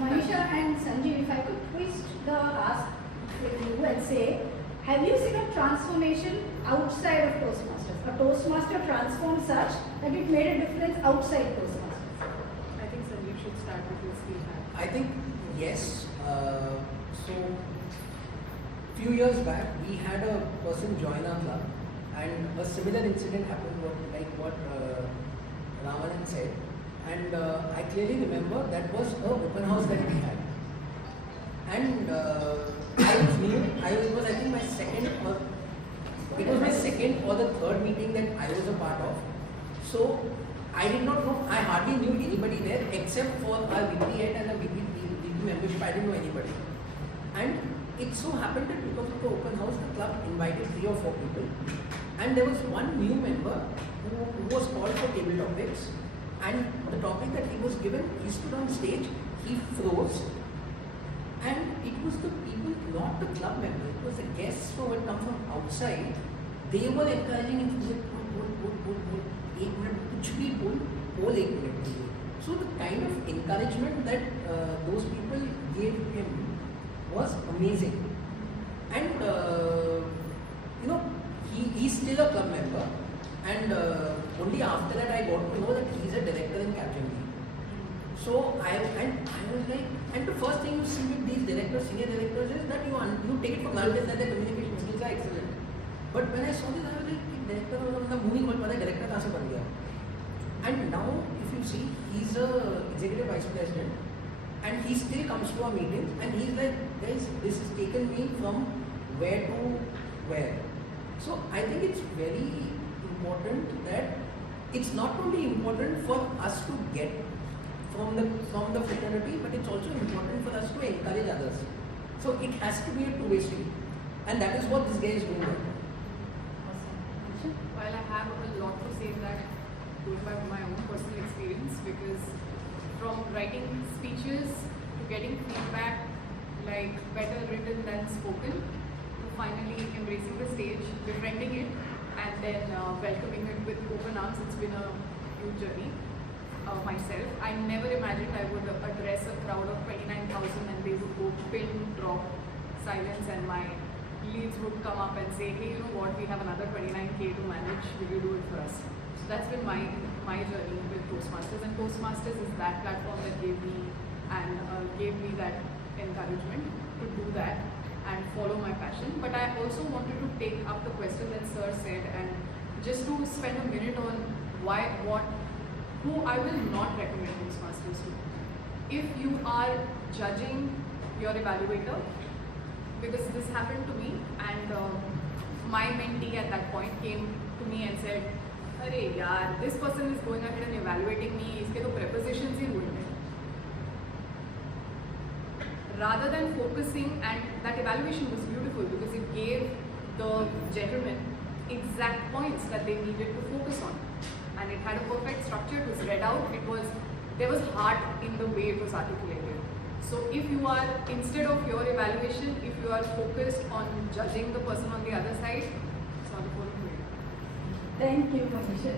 Manisha and Sanjeev, if I could twist the ask with you and say, have you seen a transformation outside of Toastmasters? A Toastmaster transformed such that it made a difference outside Toastmasters? I think Sanjeev should start with his feedback. I think yes. So few years back, we had a person join our club, and a similar incident happened, like what Ramanan said. And I clearly remember that was an open house that we had. And I was new. It was I think my second or the third meeting that I was a part of. So I did not know. I hardly knew anybody there except for our VP head and a VP membership. I didn't know anybody. And it so happened that because of the open house, the club invited 3 or 4 people. And there was one new member who was called for table topics. And the topic that he was given, he stood on stage, he froze, And it was the people, not the club members, it was the guests who had come from outside. They were encouraging him to बोल 1 minute कुछ भी बोल 1 minute. So the kind of encouragement that those people gave him was amazing. And you know, he's still a club member, and only after that I got to know that he's a director in Capgemini. So I was like, and the first thing you see with these directors, senior directors, is that you take it for granted that their communication skills are excellent. But when I saw this, I was like, director was moving on, but director kahan se ban gaya? And now, if you see, he's a executive vice president, and he still comes to our meetings, and he's like, guys, this has taken me from where to where. So I think it's very important that it's not only important for us to get from the fraternity, but it's also important for us to encourage others. So it has to be a two-way street, and that is what this guy is doing. Awesome. While I have a lot to say that, going by my own personal experience, because from writing speeches to getting feedback like better written than spoken, to finally embracing the stage, befriending it, and then welcoming it with open arms, it's been a huge journey. Myself, I never imagined I would address a crowd of 29,000 and they would go pin, drop, silence, and my leads would come up and say, hey, you know what, we have another 29K to manage, will you do it for us? So that's been my journey with Toastmasters, and Toastmasters is that platform that gave me that encouragement to do that and follow my passion. But I also wanted to take up the question that Sir said, and just to spend a minute on who I will not recommend Toastmasters to. If you are judging your evaluator, because this happened to me, and my mentee at that point came to me and said, "Arey yaar, this person is going ahead and evaluating me, iske to prepositions hi ruined hai." Rather than focusing, and that evaluation was beautiful because it gave the gentlemen exact points that they needed to focus on. And it had a perfect structure, it was read out, there was heart in the way it was articulated. So if you are, instead of your evaluation, if you are focused on judging the person on the other side, it's not a good way. Thank you, Manisha.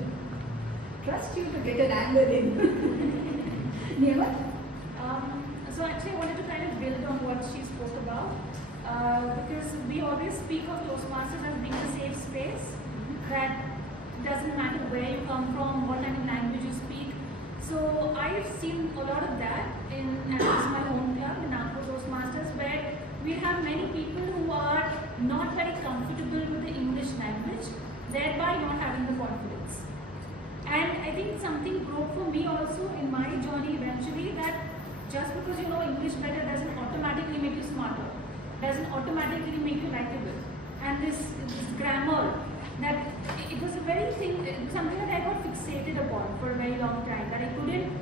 Trust you to get an angle in. Niyama? So actually I wanted to kind of build on what she spoke about, because we always speak of Toastmasters as being a safe space, that doesn't matter where you come from, what kind of language you speak. So I've seen a lot of that in at least my own club, in Nagpur Toastmasters, where we have many people who are not very comfortable with the English language, thereby not having the confidence. And I think something broke for me also in my journey eventually, that just because you know English better doesn't automatically make you smarter, doesn't automatically make you likable. And this grammar, that it was a very thing, something that I got fixated upon for a very long time, that I couldn't,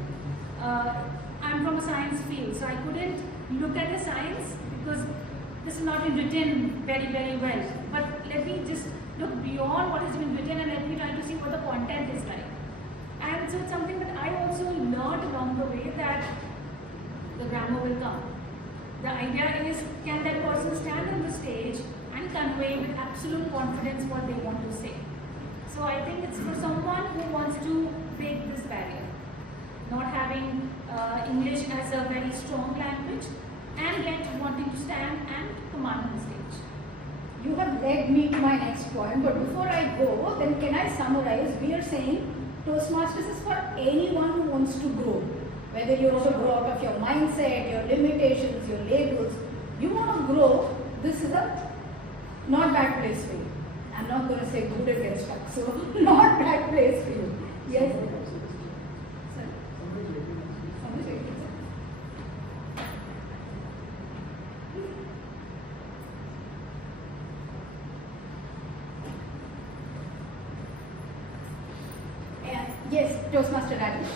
I'm from a science field, so I couldn't look at the science because this is not been written very, very well. But let me just look beyond what has been written and let me try to see what the content is like. And so it's something that I also learned along the way, that the grammar will come. The idea is, can that person stand on the stage and convey with absolute confidence what they want to say. So I think it's for someone who wants to break this barrier, not having English as a very strong language, and yet wanting to stand and command the stage. You have led me to my next point, but before I go, then can I summarize? We are saying Toastmasters is for anyone who wants to grow. Whether you want to grow out of your mindset, your limitations, your labels, you want to grow, this is a not bad place for you. I'm not going to say good and get stuck, so not bad place for you. Yes? Sir? Somebody's waiting, sir. Yes, Toastmaster Rajesh.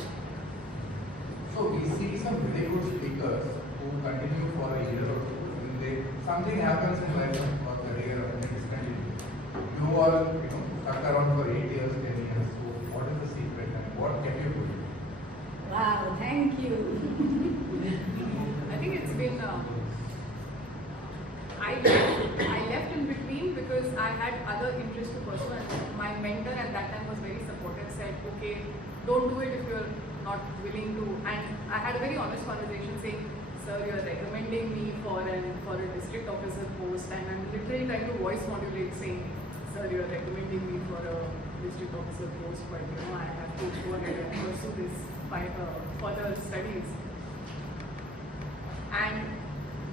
So we see some very good speakers who continue for a year or two, and something happens in life or career and they discontinue. You are, stuck around for 8 years, 10 years. So what is the secret and what can you do? Wow, thank you. I think it's been okay, don't do it if you're not willing to. And I had a very honest conversation saying, sir, you're recommending me for a district officer post, and I'm literally trying to voice modulate saying, sir, you're recommending me for a district officer post, but I have to go ahead and pursue this further studies. And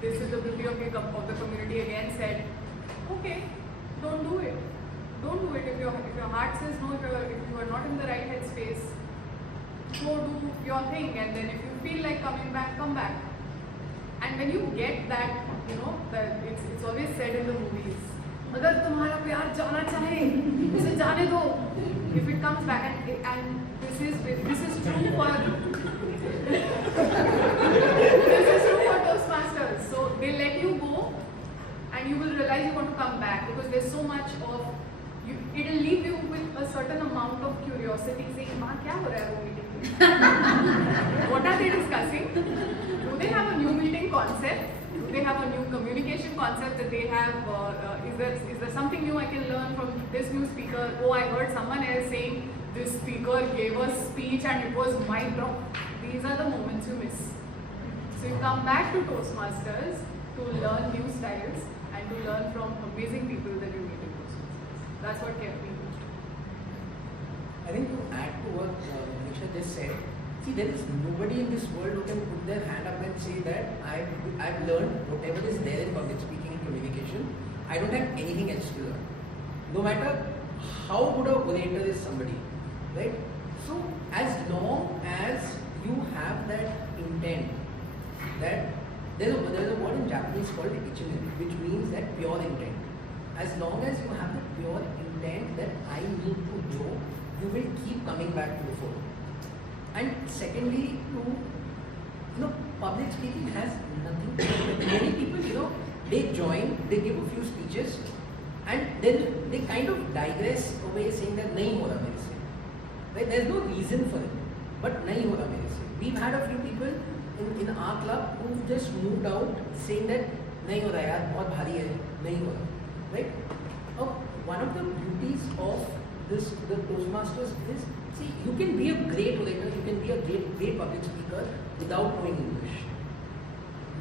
this is the beauty of the community again said, okay, don't do it. Don't do it. If your heart says no, if you are not in the right headspace, go do your thing, and then if you feel like coming back, come back. And when you get that, that it's always said in the movies, अगर तुम्हारा प्यार जाना चाहे, उसे जाने दो. If it comes back, and this is true for this is true for Toastmasters. So they let you go, and you will realize you want to come back because there's so much of you. It'll leave you with a certain amount of curiosity, saying, "माँ क्या हो रहा है वो meeting में? What are they discussing? Do they have a new meeting concept? Do they have a new communication concept that they have? Is there something new I can learn from this new speaker? Oh, I heard someone else saying this speaker gave a speech and it was mic drop." These are the moments you miss. So you come back to Toastmasters to learn new styles and to learn from amazing people that you meet in Toastmasters. That's what kept me. I think to add to what Manisha just said, see, there is nobody in this world who can put their hand up and say that I've learned whatever is there in public speaking and communication. I don't have anything else to learn. No matter how good a orator is somebody, right? So as long as you have that intent, that there's a word in Japanese called ichinen, which means that pure intent. As long as you have the pure intent that I need to grow, you will keep coming back to the fore. And secondly, public speaking has nothing to do with many people, they join, they give a few speeches, and then they kind of digress away saying that nahi ho raha mere se. Right? There's no reason for it, but nahi ho raha mere se. We've had a few people in our club who just moved out saying that nahi ho raha yaar, bahut bhari hai, nahi ho raha. Right? One of the beauties of the Toastmasters is, see, you can be a great orator, you can be a great public speaker without knowing English.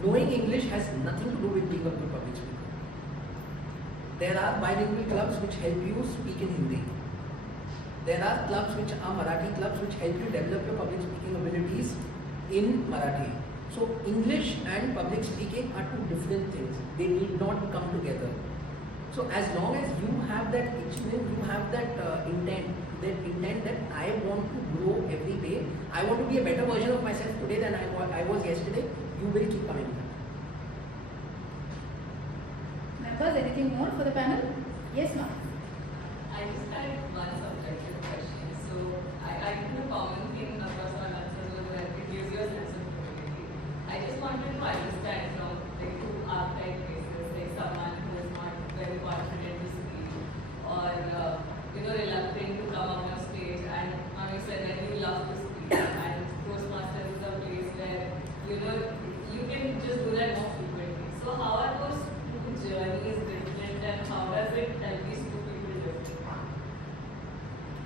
Knowing English has nothing to do with being a good public speaker. There are bilingual clubs which help you speak in Hindi. There are clubs which are Marathi clubs which help you develop your public speaking abilities in Marathi. So English and public speaking are two different things. They need not come together. So as long as you have that itchiness, you have that intent that I want to grow every day, I want to be a better version of myself today than I was yesterday, you will keep coming back. Members, anything more for the panel? Yes, ma'am. I just had one subjective question. So I think the common thing across all answers was that it gives you a sense of community. I just wanted to understand from like two archetype cases, like someone who is not very confident to speak or reluctant to come up on stage, and you said that you love to speak, and Toastmasters is a place where you can just do that more frequently. So how are those two journeys different, and how does it help these two people different?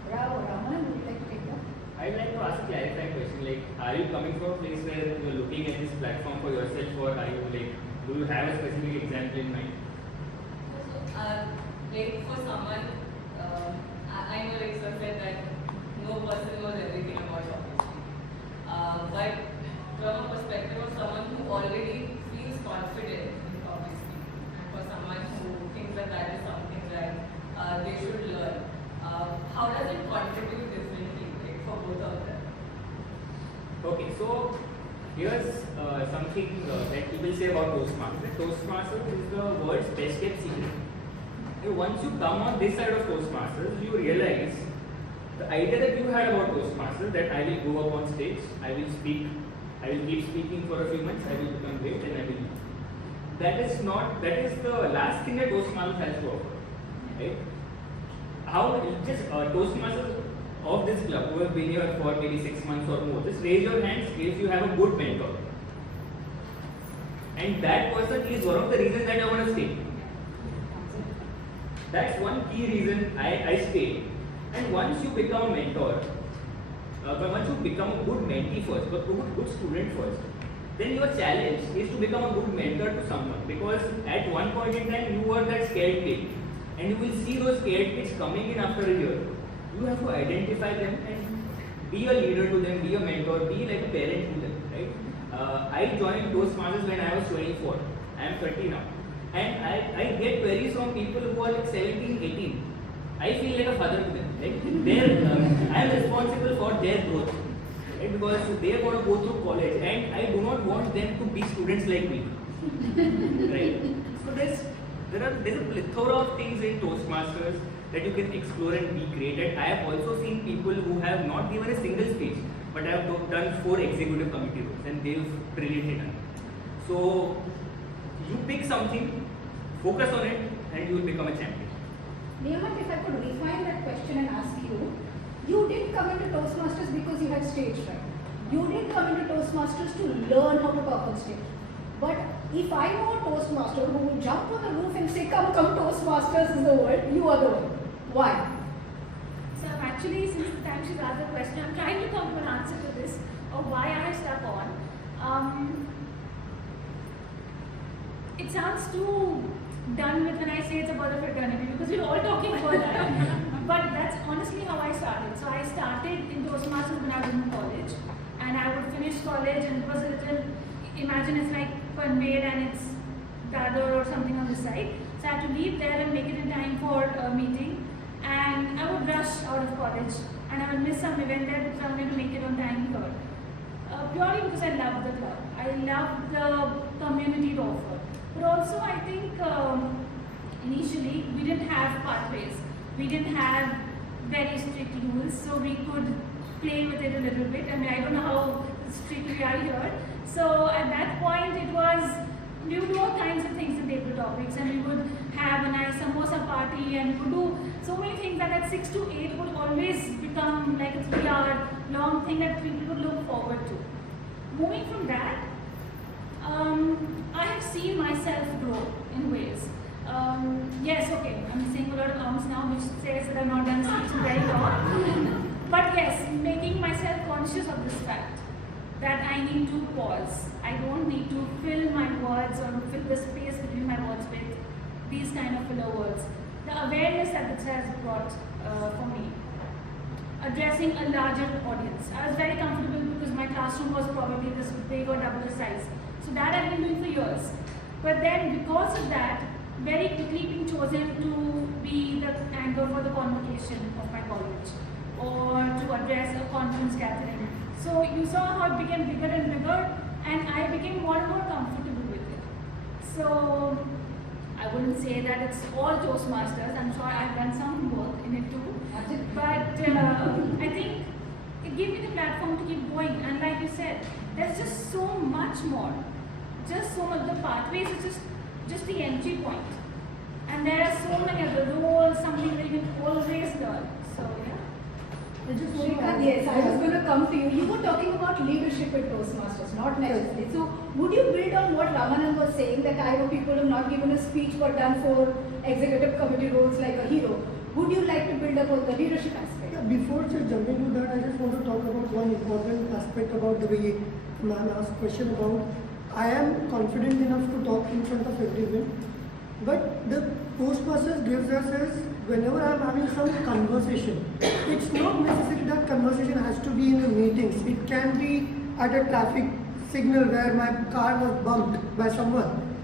Bravo, Raman, would you like to take that? I'd like to ask a clarifying question. Like, are you coming from a place where you're looking at this platform for yourself, or are you do you have a specific example in mind? Like for someone, I know like sir said that no person knows everything about public speaking. But from a perspective of someone who already feels confident in public speaking, and for someone who thinks that is something that they should learn, how does it contribute differently for both of them? Okay, so here's something that people say about Toastmasters. Toastmasters is the world's best kept secret. And once you come on this side of Toastmasters, you realize the idea that you had about Toastmasters, that I will go up on stage, I will speak, I will keep speaking for a few months, I will become great, and I will leave. That is the last thing that Toastmasters has to offer. Right? How just Toastmasters of this club who have been here for maybe 6 months or more, just raise your hands if you have a good mentor. And that person is one of the reasons that I want to stay. That's one key reason I stay. And once you become a mentor, once you become a good mentee first, but a good student first, then your challenge is to become a good mentor to someone, because at one point in time you were that scared kid and you will see those scared kids coming in after a year. You have to identify them and be a leader to them, be a mentor, be like a parent to them, right? I joined Toastmasters when I was 24. I am 30 now. And I get queries from people who are like 17, 18. I feel like a father to them. Like I am responsible for their growth. Right? Because they are going to go through college and I do not want them to be students like me. Right? So there's a plethora of things in Toastmasters that you can explore and be created. I have also seen people who have not given a single speech, but have done 4 executive committee roles and they've brilliantly done. So you pick something, focus on it, and you will become a champion. Niyama, if I could refine that question and ask you, you didn't come into Toastmasters because you had stage fright. You didn't come into Toastmasters to learn how to talk on stage. But if I know a Toastmaster who will jump on the roof and say, come Toastmasters is the word, you are the one. Why? So actually, since the time she's asked the question, I'm trying to come to an answer to this, of why I stuck on. It sounds too done with when I say it's about the fraternity, because we're all talking about that. But that's honestly how I started. So I started in Toastmasters when I was in college, and I would finish college and it was a little, imagine it's like Panvel and it's Dadar or something on the side. So I had to leave there and make it in time for a meeting. And I would rush out of college and I would miss some event there because I wanted to make it on time here. Purely because I loved the club. I loved the community it offered. But also I think initially we didn't have pathways. We didn't have very strict rules, so we could play with it a little bit. I mean, I don't know how strict we are here. So at that point it was, we would do all kinds of things in table topics, and we would have a nice samosa party and we would do so many things that at 6 to 8 would always become like a 3-hour long thing that people would look forward to. Moving from that, I have seen myself grow in ways. Yes, okay, I'm saying a lot of arms now, which says that I've not done speech very long. But yes, making myself conscious of this fact that I need to pause. I don't need to fill my words or fill the space between my words with these kind of filler words. The awareness that this has brought for me. Addressing a larger audience. I was very comfortable because my classroom was probably this big or double the size. So that I've been doing for years. But then because of that, very quickly being chosen to be the anchor for the convocation of my college or to address a conference gathering. So you saw how it became bigger and bigger, and I became more and more comfortable with it. So I wouldn't say that it's all Toastmasters. I'm sure I've done some work in it too. But I think it gave me the platform to keep going. And like you said, there's just so much more. Just so much. The pathways is just the entry point. And there are so many other roles, something that you can always learn. So yeah. Shrikant, yes, I was going to come to you. You were talking about leadership in Toastmasters, not necessarily. So, would you build on what Ramanand was saying, that I know people have not given a speech but done 4 executive committee roles like a hero? Would you like to build up on the leadership aspect? Yeah, before just jumping to that, I just want to talk about one important aspect about the way ma'am asked question about. I am confident enough to talk in front of everyone, but the Toastmasters gives us is, whenever I am having some conversation, it's not necessary that conversation has to be in the meetings. It can be at a traffic signal where my car was bumped by someone.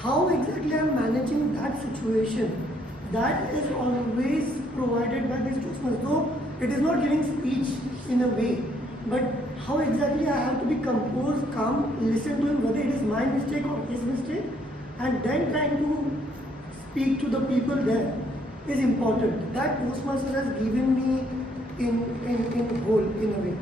How exactly I am managing that situation, that is always provided by this Toastmasters. Though it is not giving speech in a way, but how exactly I have to be composed, calm, listen to him, whether it is my mistake or his mistake, and then trying to speak to the people there is important. That Toastmasters has given me in whole, in a way.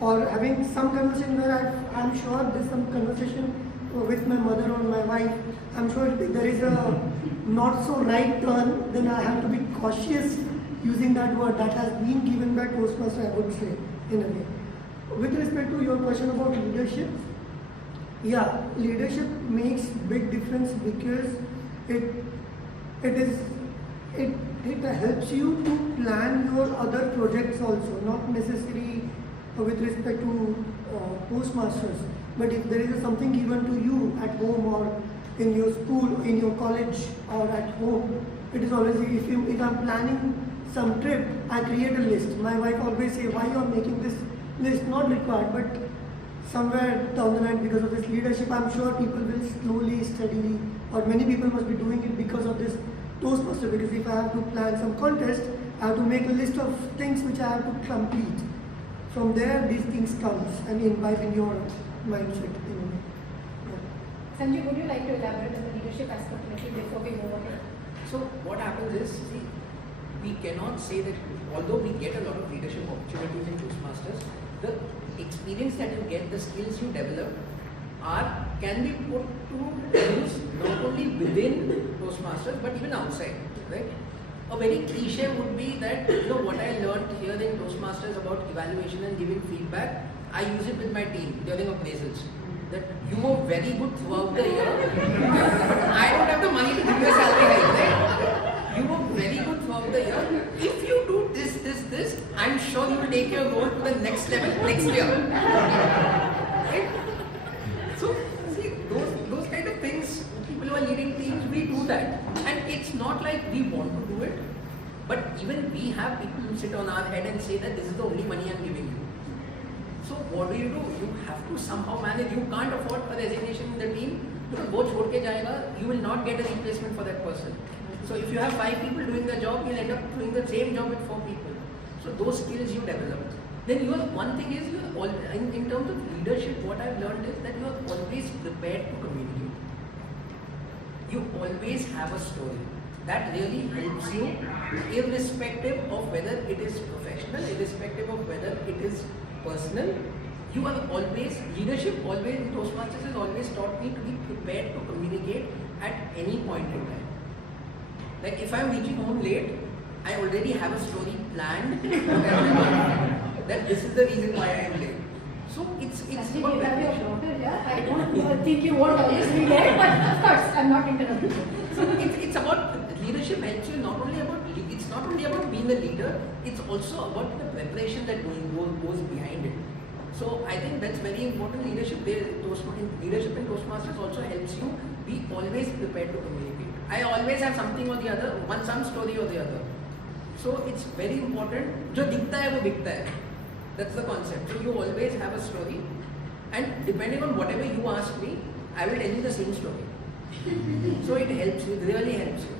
Or having some conversation where I'm sure there's some conversation with my mother or my wife, I'm sure if there is a not so right turn, then I have to be cautious using that word. That has been given by Toastmasters, I would say, in a way. With respect to your question about leadership, yeah, leadership makes big difference because it helps you to plan your other projects also, not necessarily with respect to Toastmasters. But if there is something given to you at home or in your school, in your college or at home, it is always, if I'm planning some trip, I create a list. My wife always say, why you are making this list? Not required, but somewhere down the line, because of this leadership, I'm sure people will slowly, steadily, or many people must be doing it because of this Toastmaster. Because if I have to plan some contest, I have to make a list of things which I have to complete. From there, these things comes and imbibe in your mindset. Sanjay, would you like to elaborate on the leadership aspect a little before we move on? So what happens is, see, we cannot say that although we get a lot of leadership opportunities in Toastmasters, the experience that you get, the skills you develop can be put to use not only within Toastmasters but even outside, right? A very cliche would be that, what I learned here in Toastmasters about evaluation and giving feedback, I use it with my team during appraisals. That you were very good throughout the year. I don't have the money to give you a salary hike, right? You were very good throughout the year. If you do this, I'm sure you will take your role to the next level next year. Right? So, see, those kind of things, people who are leading teams, we do that. And it's not like we want to do it, but even we have people who sit on our head and say that this is the only money I'm giving you. So what do? You have to somehow manage. You can't afford a resignation in the team because wo chhod ke jayega, you will not get a replacement for that person. So if you have 5 people doing the job, you'll end up doing the same job with 4 people. So those skills you develop. Then one thing is, in terms of leadership, what I've learned is that you are always prepared to communicate. You always have a story. That really helps you, irrespective of whether it is professional, irrespective of whether it is personal. You are always, leadership always in Toastmasters has always taught me to be prepared to communicate at any point in time. Like if I'm reaching home late, I already have a story planned that this is the reason why I am late. So it's you have your daughter, yeah? I don't think you won't always be late, but of course, I'm not interrupting. So it's about, leadership helps you not only about, it's not only about being a leader, it's also about the preparation that goes behind it. So I think that's very important. Leadership in Toastmasters also helps you be always prepared to communicate. I always have something or the other, some story or the other. So it's very important. Jo dikhta hai, wo bikhta hai. That's the concept. So you always have a story, and depending on whatever you ask me, I will tell you the same story. So it helps you, it really helps you.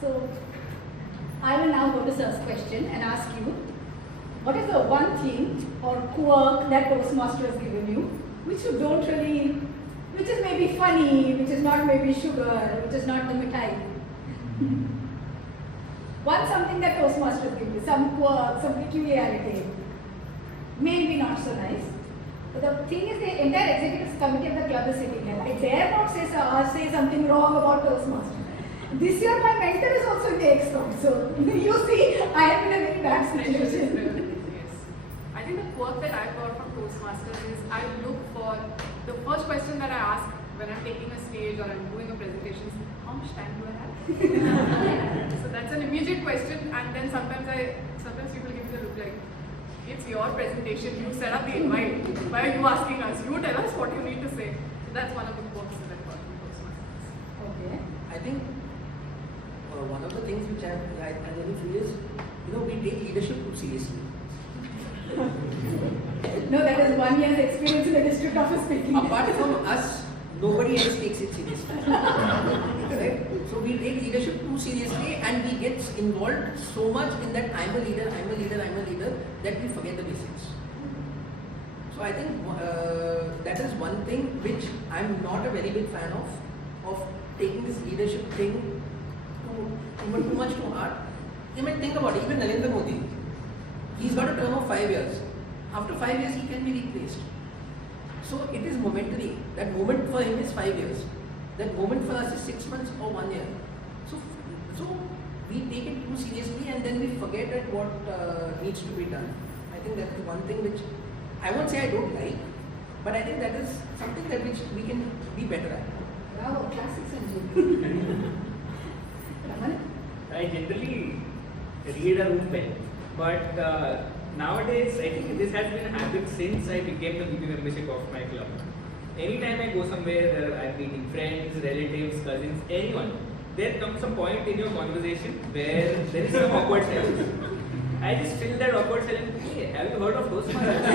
So I will now go to Sir's question and ask you, what is the one thing or quirk that Toastmaster has given you, which you don't really, which is maybe funny, which is not maybe sugar, which is not the mithai? Something that Toastmaster has given you, some quirk, some peculiarity, maybe not so nice. But the thing is, the entire executive committee of the club is sitting here. I dare not say something wrong about Toastmaster. This year my mentor is also in the ExCom, so you see, I am in a very bad situation. Yes. I think the quirk that I got from Toastmasters is I look for, the first question that I ask when I'm taking a stage or I'm doing a presentation is, how much time do I have? So that's an immediate question, and then sometimes people give me the look like, it's your presentation, you set up the invite, why are you asking us? You tell us what you need to say. So that's one of the quirks that I got from Toastmasters. Okay. I think one of the things which I really feel is, we take leadership too seriously. No, that is 1 year's experience in the district office speaking. Apart from us, nobody else takes it seriously. Right? So we take leadership too seriously, and we get involved so much in that I'm a leader, that we forget the basics. So I think that is one thing which I'm not a very big fan of taking this leadership thing too much to heart. You might think about it, even Narendra Modi, he's got a term of 5 years. After 5 years, he can be replaced. So it is momentary. That moment for him is 5 years. That moment for us is 6 months or 1 year. So we take it too seriously, and then we forget at what needs to be done. I think that is one thing which I won't say I don't like, but I think that is something that which we can be better at. Bravo, classic Sanjay. I generally read a room well, but nowadays, I think this has been a habit since I became the VP membership of my club. Anytime I go somewhere, I'm meeting friends, relatives, cousins, anyone. There comes a point in your conversation where there is some awkward silence. I just fill that awkward silence. Hey, have you heard of Toastmasters?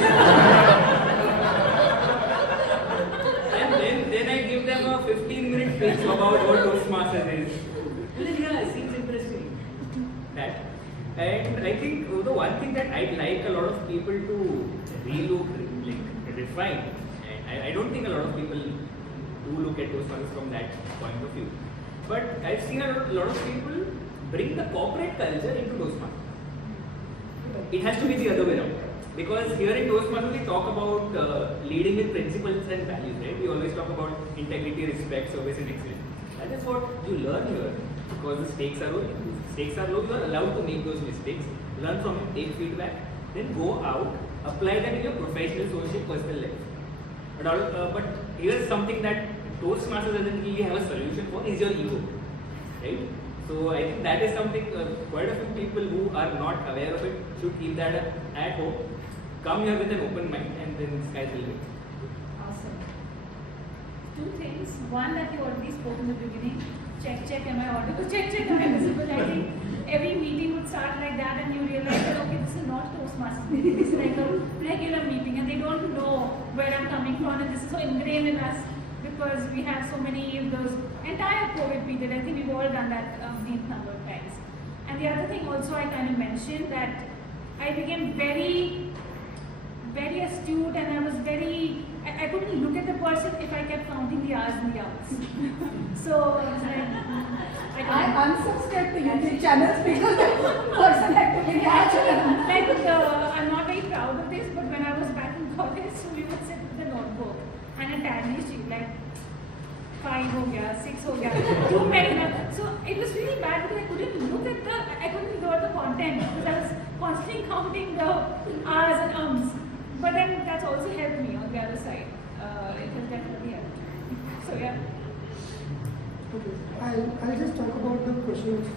And then I give them a 15-minute pitch about what Toastmasters is. And then, yeah, it seems interesting. That. And I think the one thing that I'd like a lot of people to relook, like refine, and I don't think a lot of people do look at Toastmasters from that point of view. But I've seen a lot of people bring the corporate culture into Toastmasters. It has to be the other way around. Because here in Toastmasters we talk about leading with principles and values, right? We always talk about integrity, respect, service and excellence. That is what you learn here. Because the stakes are low. If stakes are low, you are allowed to make those mistakes, learn from it, take feedback, then go out, apply them in your professional, social, personal life. But here's something that Toastmasters doesn't really have a solution for, is your ego, right? So I think that is something quite a few people who are not aware of it should keep that at home. Come here with an open mind and then sky's the limit. Awesome. Two things. One that you already spoke in the beginning. Check, am I audible? Check, am I visible? I think every meeting would start like that and you realize that, okay, this is not Toastmasters meeting. This is like a regular meeting and they don't know where I'm coming from, and this is so ingrained in us because we have so many of those entire COVID period. I think we've all done that these number of times. And the other thing also I kind of mentioned that I became very astute and I was I couldn't look at the person if I kept counting the hours and the hours. So it's like, I unsubscribed to YouTube channels because the person had to be natural. I'm not very proud of this, but when I was back in college, so we would sit with the notebook and a tally sheet like 5 ho gaya, 6 ho gaya, too many. So it was really bad because I couldn't look at the content because I was constantly counting the hours and ums. But then that's also helped me on the other side. It has definitely helped. So yeah. Okay. I'll just talk about the questions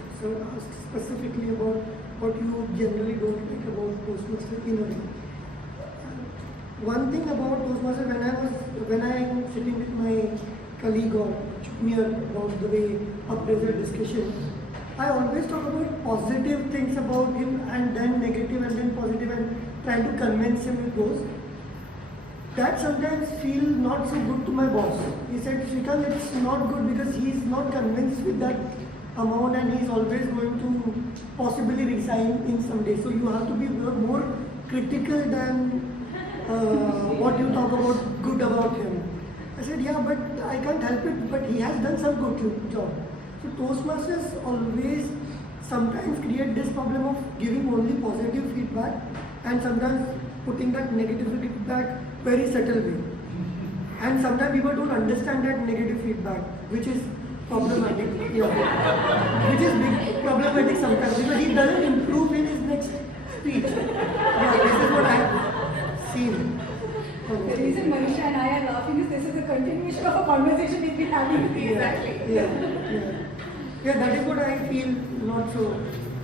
specifically about what you generally don't like about Toastmasters in a way. One thing about Toastmasters, when I am sitting with my colleague or junior about the way appraisal discussion, I always talk about positive things about him and then negative and then positive and trying to convince him with those. That sometimes feel not so good to my boss. He said, Shrikant, it's not good because he's not convinced with that amount and he's always going to possibly resign in some day. So you have to be more critical than what you talk about good about him. I said, yeah, but I can't help it, but he has done some good job. So Toastmasters always sometimes create this problem of giving only positive feedback and sometimes putting that negative feedback very subtle way. And sometimes people don't understand that negative feedback, which is problematic. Yeah. Which is big problematic sometimes because he doesn't improve in his next speech. Yeah, this is what I have seen. The reason Manisha and I are laughing is this is a continuation of a conversation we've been having. Exactly. Yeah, that is what I feel not so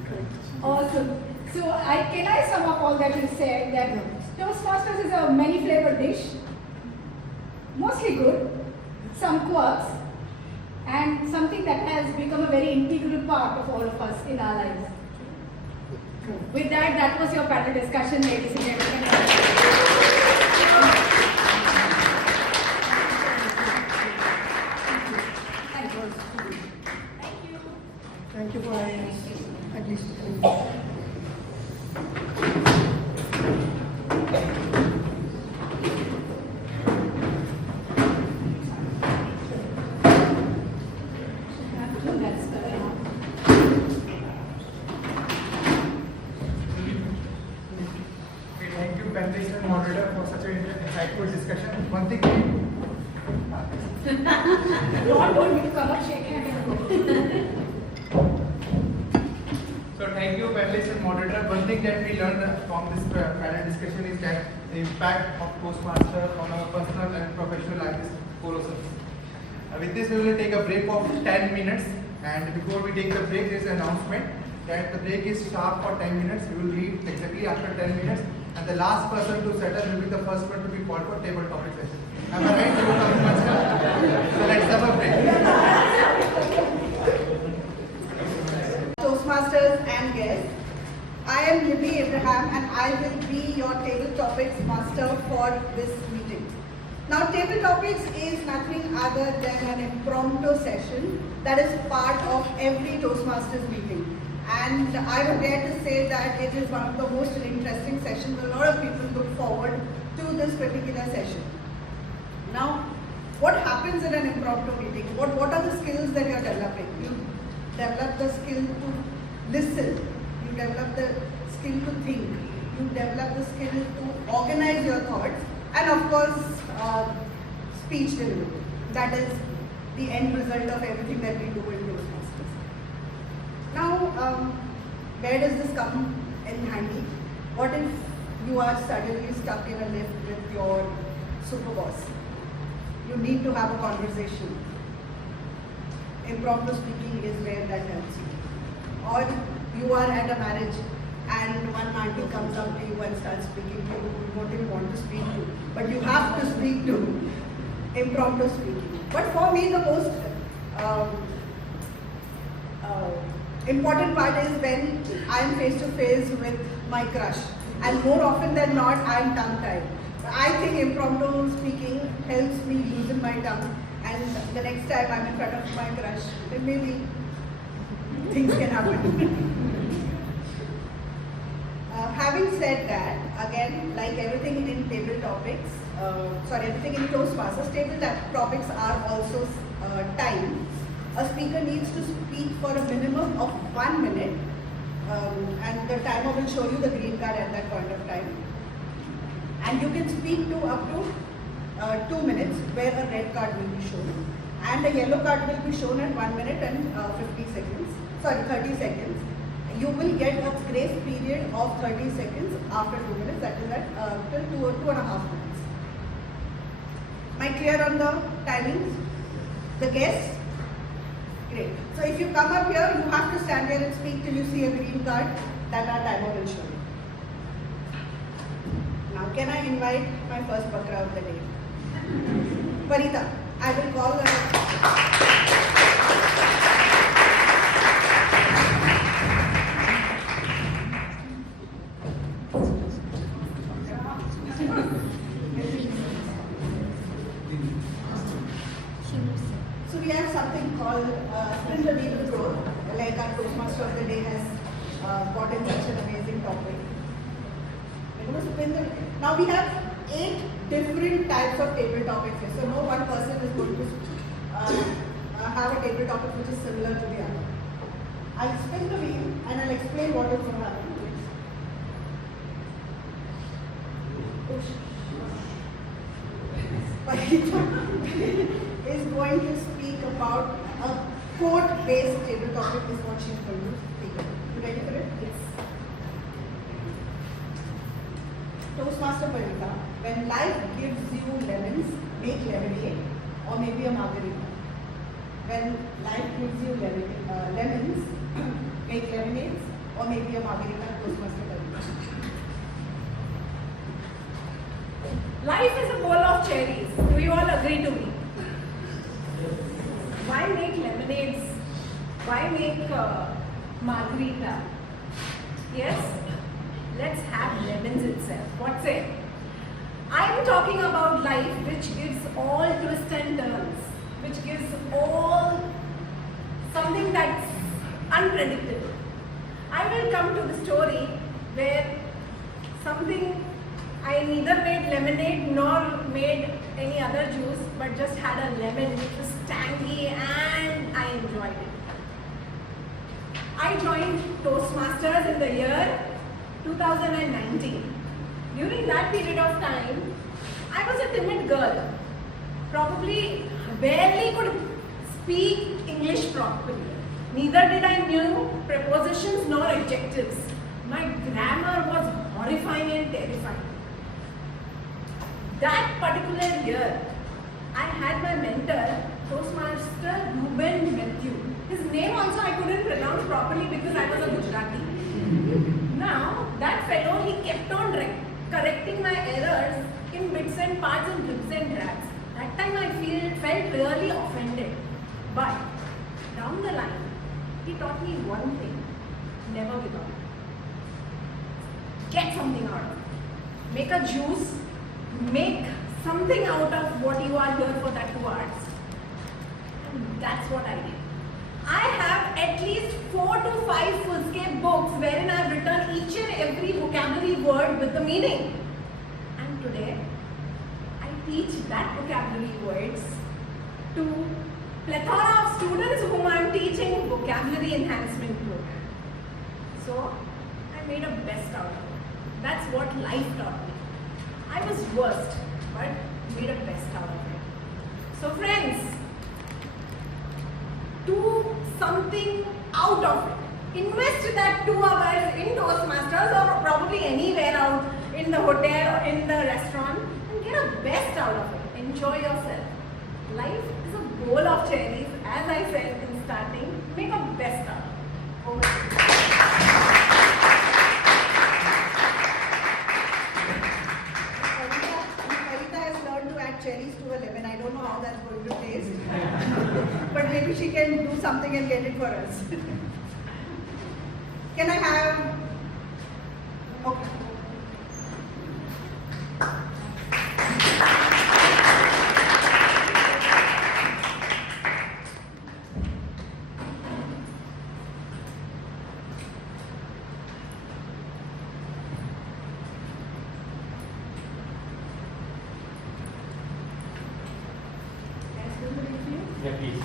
correct. Awesome. So can I sum up all that you said, that Toastmasters is a many flavored dish, mostly good, some quirks, and something that has become a very integral part of all of us in our lives. With that was your panel discussion, ladies and gentlemen. Thank you for having us, at least. Thank you, panelists and moderator, for such an insightful discussion. One thing. Don't want me to come up, shake hand and go. So thank you, panelists and moderator. One thing that we learned from this panel discussion is that the impact of Toastmasters on our personal and professional life is colossal. With this, we will take a break of 10 minutes. And before we take the break, there is an announcement. that the break is sharp for 10 minutes. We will leave exactly after 10 minutes, and the last person to settle will be the first one to be called for table topic session. Am I right? So let's have a break. Toastmasters and guests. I am Libby Abraham and I will be your table topics master for this meeting. Now, table topics is nothing other than an impromptu session that is part of every Toastmasters meeting. And I would dare to say that it is one of the most interesting sessions. A lot of people look forward to this particular session. Now, what happens in an impromptu meeting? What are the skills that you are developing? You develop the skill to listen. You develop the skill to think. You develop the skill to organize your thoughts. And of course, speech delivery. That is the end result of everything that we do in Toastmasters. Now, where does this come in handy? What if you are suddenly stuck in a lift with your super boss? You need to have a conversation. Impromptu speaking is where that helps you. Or you are at a marriage and one auntie comes up to you and starts speaking to you who you don't even want to speak to, but you have to speak to. Impromptu speaking. But for me, the most important part is when I am face to face with my crush, and more often than not, I am tongue-tied. I think impromptu speaking helps me loosen my tongue, and the next time I'm in front of my crush, then maybe things can happen. Having said that, again, like everything in table topics, everything in Toastmasters, table topics are also timed. A speaker needs to speak for a minimum of 1 minute, and the timer will show you the green card at that point of time. And you can speak to up to 2 minutes, where a red card will be shown, and a yellow card will be shown at 1 minute and 30 seconds. You will get a grace period of 30 seconds after 2 minutes, that is at till 2.5 minutes. Am I clear on the timings? The guests? Great. So if you come up here, you have to stand here and speak till you see a green card that our timer will show you. Now, can I invite my first bakra of the day? Parita, I will call her. So we have something called Spin the Wheel Pro, like our Toastmaster of the day has brought in such an amazing topic. Now we have 8 different types of table topics here. So no one person is going to have a table topic which is similar to the other. I'll spin the wheel and I'll explain what is going to happen. Is going to speak about a quote-based table topic is what she's going to speak about. You ready for it? Yes. Toastmaster Parita, when life gives you lemons, make lemonade or maybe a margarita. When life gives you lemons, make lemonades or maybe a margarita. Toastmaster Parita. Life is a bowl of cherries. Do you all agree to me? Why make lemonades? Why make margarita? Yes? Let's have lemons itself. What's it? I'm talking about life which gives all twists and turns, which gives all something that's unpredictable. I will come to the story where something I neither made lemonade nor made any other juice, but just had a lemon which was tangy and I enjoyed it. I joined Toastmasters in the year 2019. During that period of time, I was a timid girl. Probably barely could speak English properly. Neither did I know prepositions nor adjectives. My grammar was horrifying and terrifying. That particular year, I had my mentor, Toastmaster Ruben Matthew. His name also I couldn't pronounce properly because I was a Gujarati. Now, that fellow, he kept on correcting my errors in bits and parts and drips and drabs. That time I felt really offended. But down the line, he taught me one thing: never give up. Get something out of it. Make a juice, make something out of what you are here for that 2 hours. And that's what I did. I have at least 4 to 5 full-scale books wherein I have written each and every vocabulary word with the meaning. And today, I teach that vocabulary words to plethora of students whom I am teaching vocabulary enhancement program. So, I made a best out of it. That's what life taught me. I was worst, but made a best out of it. So friends, do something out of it. Invest that 2 hours in Toastmasters or probably anywhere out in the hotel or in the restaurant and get a best out of it. Enjoy yourself. Life is a bowl of cherries, as I said in starting. Make a best out of it. Over to you. Cherries to a lemon. I don't know how that's going to taste, but maybe she can do something and get it for us. Can I have? Okay. Yeah, please.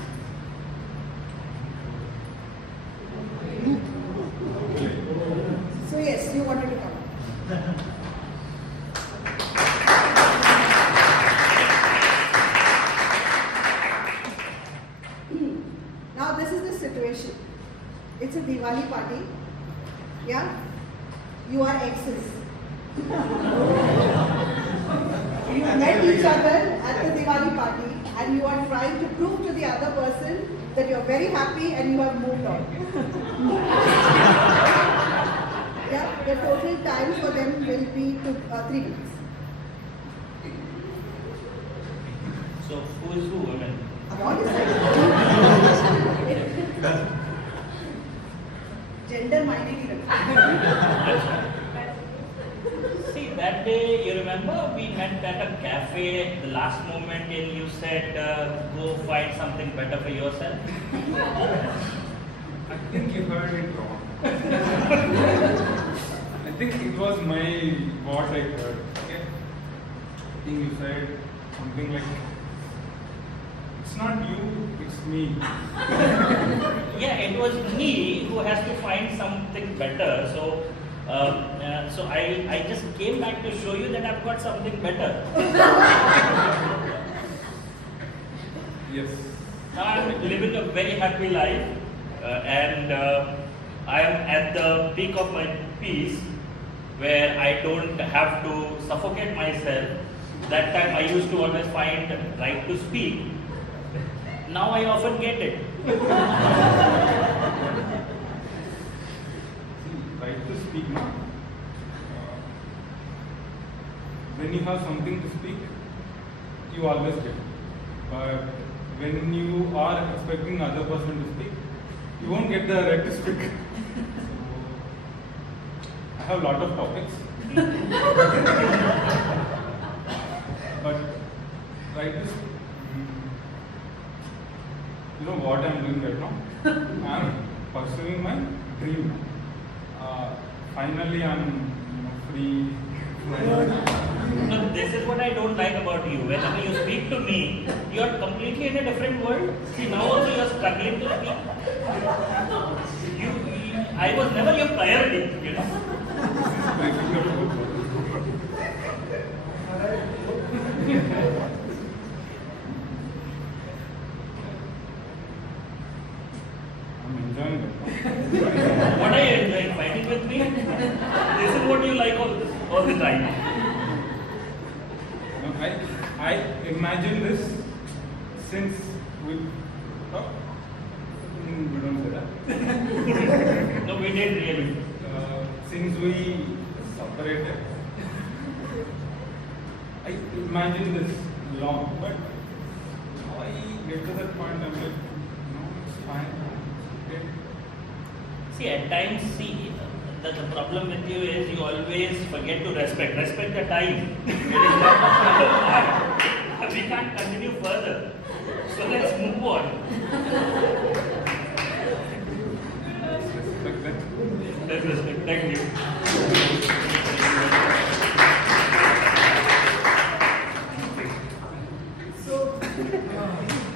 So yes, you wanted to come. Now this is the situation. It's a Diwali party. Yeah? You are exes. You met each other at the Diwali party and you are trying to prove to the other person that you are very happy and you have moved on. Yeah, the total time for them will be 3 minutes. So who is who? I mean, What is that? Gender minded. see, that day, you remember we met at a cafe at the last moment and you said, go find something better for yourself? I think you heard it wrong. I think it was what I heard. Okay? I think you said something like, it's not you, it's me. Yeah, it was me who has to find something better. So, I just came back to show you that I've got something better. Yes. Now I'm living a very happy life, and I am at the peak of my peace, where I don't have to suffocate myself. That time I used to always find right to speak. Now I often get it. Right to speak now. When you have something to speak, you always get it. But when you are expecting other person to speak, you won't get the right to speak. So, I have a lot of topics. But right to speak. You know what I am doing right now? I am pursuing my dream. Finally, I am free. No, this is what I don't like about you. Whenever you speak to me, you are completely in a different world. See, now also you are struggling to speak. I was never your priority, you know. I'm enjoying it. What are you enjoying? Fighting with me? This is what you like all the time. No, I imagine this since we talked, we don't say that. No, we did really. Since we separated, I imagine this long, but now I get to that point, I'm like, no, it's fine. Okay. See, at times, the problem with you is you always forget to respect the time. It is not we can't continue further. So let's move on. Let's respect. Thank you. So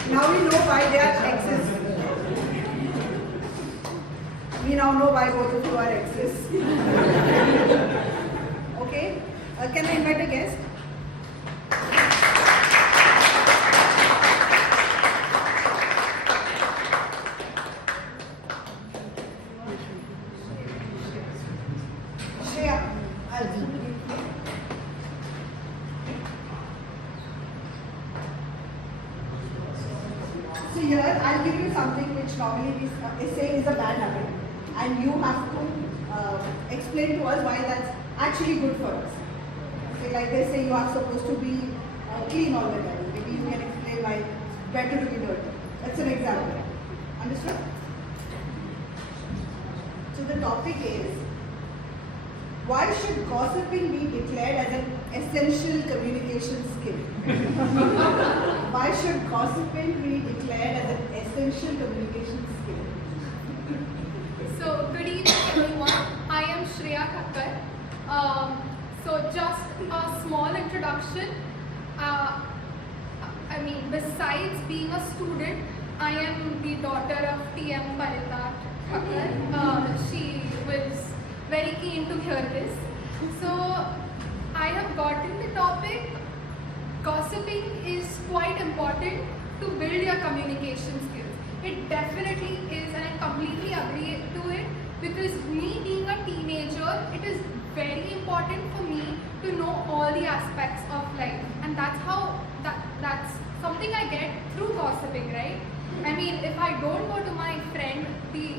now we know why they are exes. We now know why both of you are exes. Okay? Can I invite a guest? Shreya, so here I'll give you something which normally we say is a bad habit, and you have to explain to us why that's actually good for us. Okay, like they say you are supposed to be clean all the time. Maybe you can explain why it's better to be dirty. That's an example. Understood? So the topic is, why should gossiping be declared as an essential communication skill? Why should gossiping be declared as an essential communication skill? So, good evening everyone. I am Shreya Thakkar. So, just a small introduction. Besides being a student, I am the daughter of TM Thakkar. She was very keen to hear this. So, I have gotten the topic. Gossiping is quite important to build your communication skills. It definitely is, and I completely agree to it, because me being a teenager, it is very important for me to know all the aspects of life, and that's something I get through gossiping, right? I mean, if I don't go to my friend, the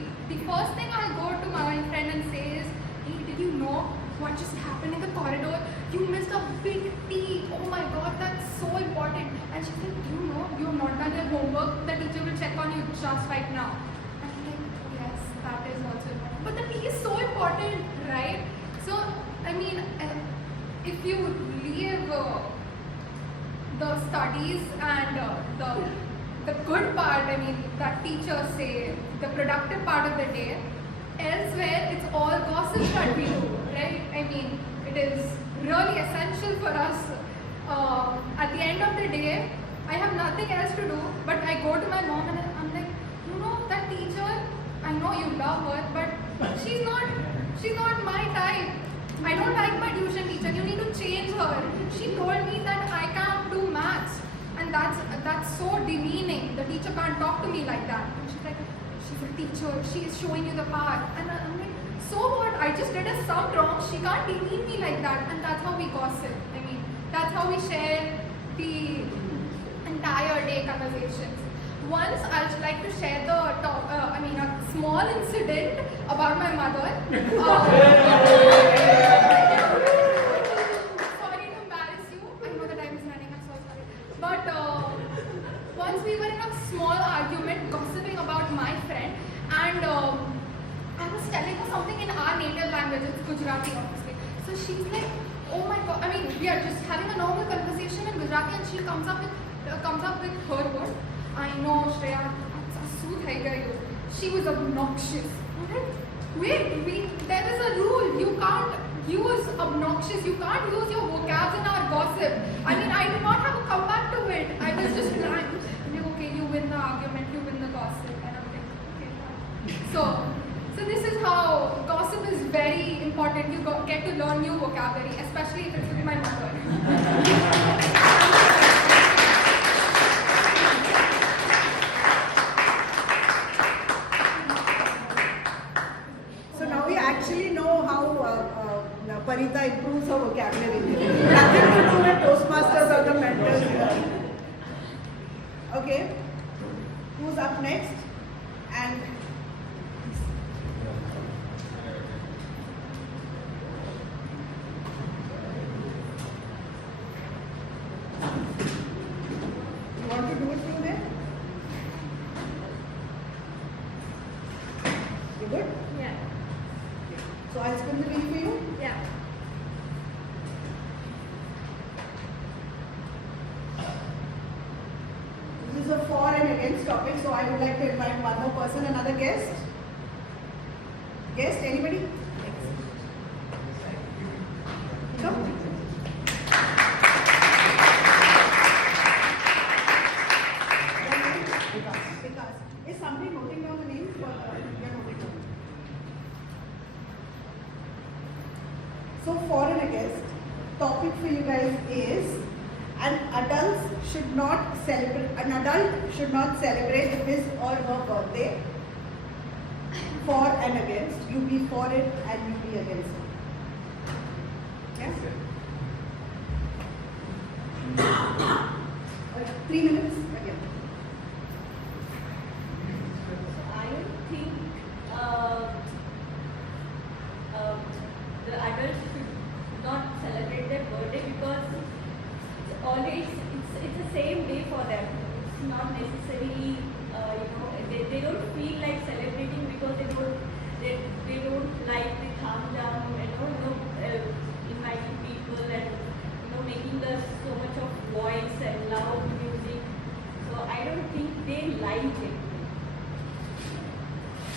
first thing I'll go to my friend and say is, hey, did you know what just happened in the corridor? You missed a big T. Oh my god, that's so important. And she's like, do you know you have not done your homework? The teacher will check on you just right now. And I'm like, yes, that is also important. But the T is so important, right? So, I mean, if you leave the studies and the good part, I mean, that teachers say, the productive part of the day, elsewhere it's all gossip that we do, right? I mean, it is really essential for us. At the end of the day, I have nothing else to do, but I go to my mom and I'm like, you know, that teacher, I know you love her, but she's not my type. I don't like my tuition teacher. You need to change her. She told me that I can't do maths, and that's so demeaning. The teacher can't talk to me like that. And she's like, she's a teacher. She is showing you the path. And I'm like, so what? I just did a sum wrong. She can't demean me like that. And that's how we gossip. I mean, that's how we share the entire day conversations. Once I would like to share a small incident about my mother. Sorry to embarrass you. I know the time is running. I'm so sorry. But once we were in a small argument, gossiping about my friend, and I was telling her something in our native language. It's Gujarati, obviously. So she's like, oh my god. I mean, we are just having a normal conversation in Gujarati, and she comes up with her word. I know, Shreya, she was obnoxious. Wait, there is a rule. You can't use obnoxious. You can't use your vocabs in our gossip. I mean, I did not have a comeback to it. I was just like, okay, you win the argument, you win the gossip. And I'm like, okay, fine. So this is how gossip is very important. You get to learn new vocabulary, especially if it's with my mother. Parita improves her vocabulary. Nothing to do with Toastmasters or the mentors. Okay, who's up next? And you want to do it through there? You good? Yeah. So I'll spin the wheel for you. Yeah. This is a for and against topic, so I would like to invite one more person, another guest. Guest, anybody? Come. Because is somebody noting down the names? Or you're noting down? So for and against, topic for you guys is an adult should not celebrate his or her birthday. For and against, you be for it and you be against it. Yes? 3 minutes again. I don't think the adults should not celebrate their birthday because it's always it's the same day for them. It's not necessarily they don't feel like celebrating because they don't like the calm down inviting people and making the so much of voice and loud music. So I don't think they like it.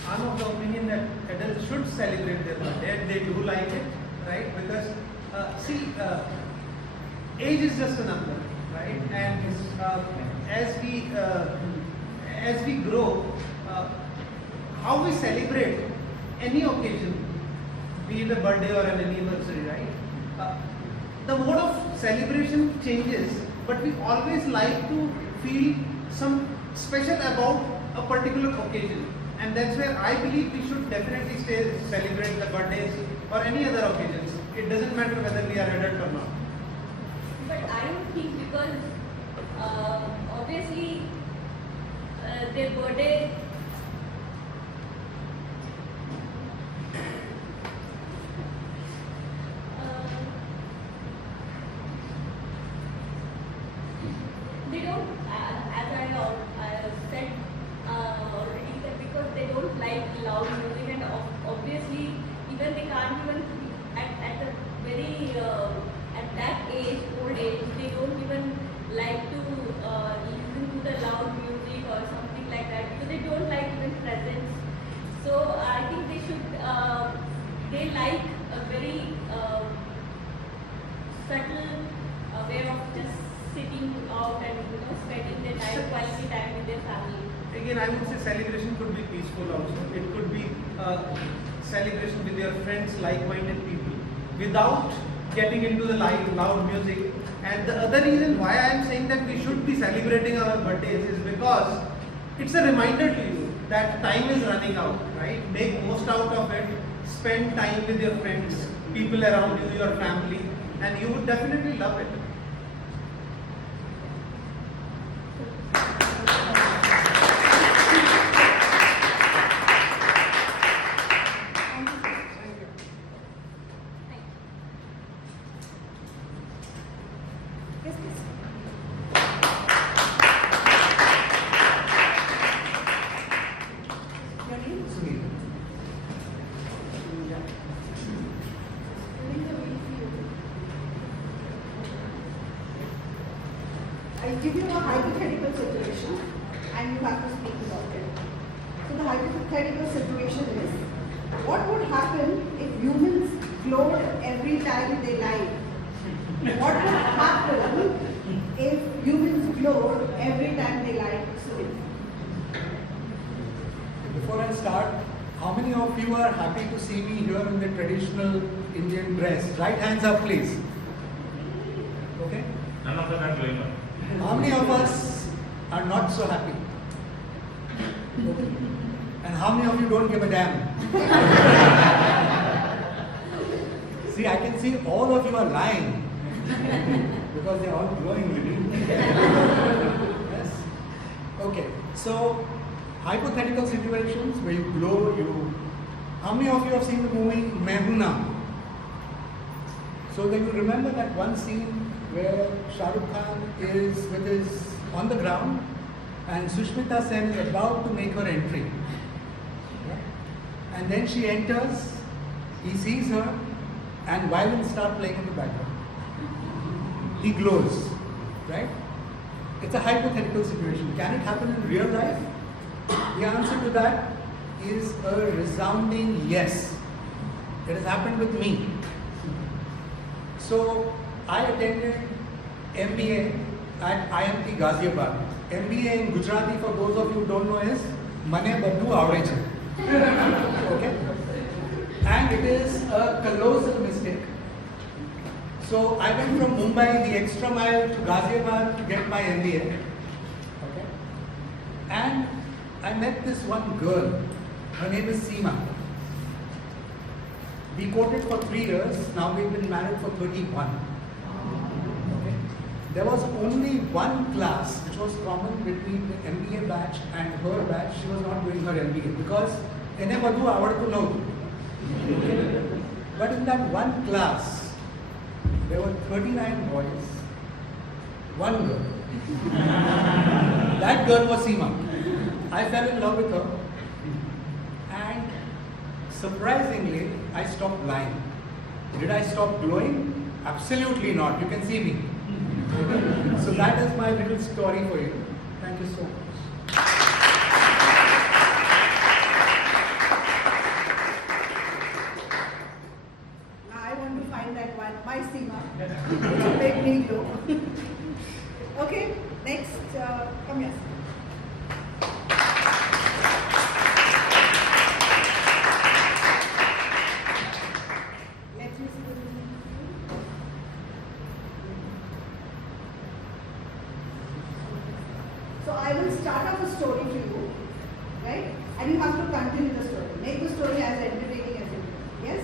I'm of the opinion that adults should celebrate their birthday and they do like it, right? Because age is just a number, right? And as we grow, how we celebrate any occasion, be it a birthday or an anniversary, right? The mode of celebration changes, but we always like to feel some special about a particular occasion. And that's where I believe we should definitely celebrate the birthdays or any other occasions. It doesn't matter whether we are adult or not. But I don't think because obviously their birthday they don't, as I said already, that because they don't like loud music and obviously even they can't even at the very at that age, old age, they don't even like to listen to the loud music or something like that because they don't like even presents. So I think they should they like a very subtle way of just sitting out and spending their time, quality time with their family. Again, I would say celebration could be peaceful also. It could be celebration with your friends, like-minded people, without getting into the loud music. And the other reason why I am saying that we should be celebrating our birthdays is because it's a reminder to you that time is running out, right? Make most out of it. Spend time with your friends, people around you, your family, and you would definitely love it. I'll give you a hypothetical situation and you have to speak about it. So the hypothetical situation is, what would happen if humans glowed every time they lied? What would happen if humans glowed every time they lied? Before I start, how many of you are happy to see me here in the traditional Indian dress? Right hands up, please. Okay? None of us are going on. How many of us are not so happy? And how many of you don't give a damn? See, I can see all of you are lying because they are all glowing with me. Yes. So, hypothetical situations where you glow, how many of you have seen the movie Mehuna? So then you remember that one scene where Shah Rukh Khan is on the ground and Sushmita Sen is about to make her entry. Yeah? And then she enters, he sees her, and violins start playing in the background. He glows, right? It's a hypothetical situation. Can it happen in real life? The answer to that is a resounding yes. It has happened with me. So I attended MBA at IMT Ghaziabad. MBA in Gujarati, for those of you who don't know, is Mane Baddu Avde Chhe. Okay? And it is a colossal mistake. So I went from Mumbai the extra mile to Ghaziabad to get my MBA. Okay? And I met this one girl. Her name is Seema. We courted for 3 years. Now we've been married for 31. Okay? There was only one class which was common between the MBA batch and her batch. She was not doing her MBA because ene badhu avadtu no. But in that one class, there were 39 boys, one girl. That girl was Seema. I fell in love with her, and surprisingly, I stopped lying. Did I stop glowing? Absolutely not. You can see me. So that is my little story for you. Thank you so much. I want to find that one, my Seema, to make me glow. Okay, next, come here. Let me see the music. So I will start off a story to you, right? And you have to continue the story. Make the story as entertaining as you can. Yes?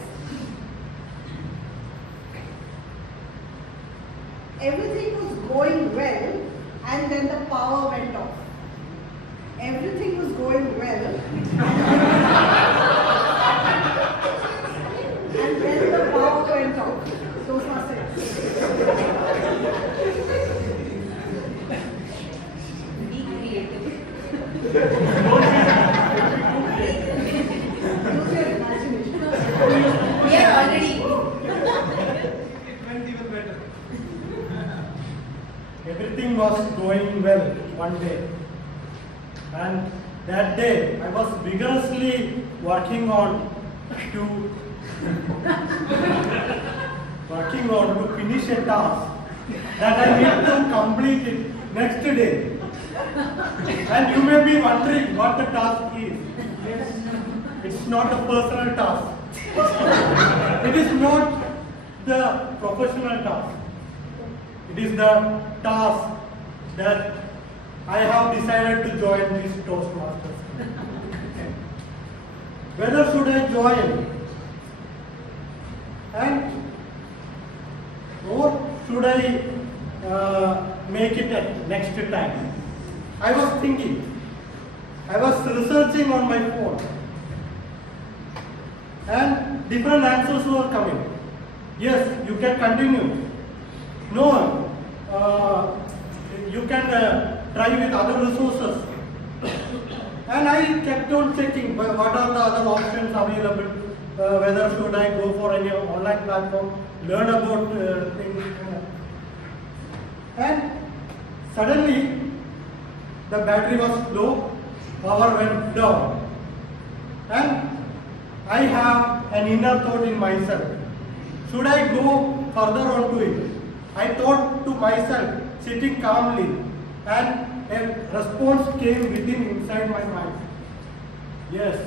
Everything was going well, and then the power went off. Everything was going well, and then the power went off. Toastmasters. Be creative. Use your imagination. We are already. It went even better. Everything was going well one day, and that day I was vigorously working on to finish a task that I need to complete it next day. And you may be wondering what the task is. Yes, it's not a personal task. It is not the professional task. It is the task that I have decided to join this Toastmasters. Whether should I join and or should I make it at next time? I was thinking. I was researching on my phone, and different answers were coming. Yes, you can continue. No, you can try with other resources. And I kept on checking what are the other options available, whether should I go for any online platform, learn about things. And suddenly the battery was low, power went down. And I have an inner thought in myself. Should I go further onto it? I thought to myself, sitting calmly, and a response came within inside my mind. Yes,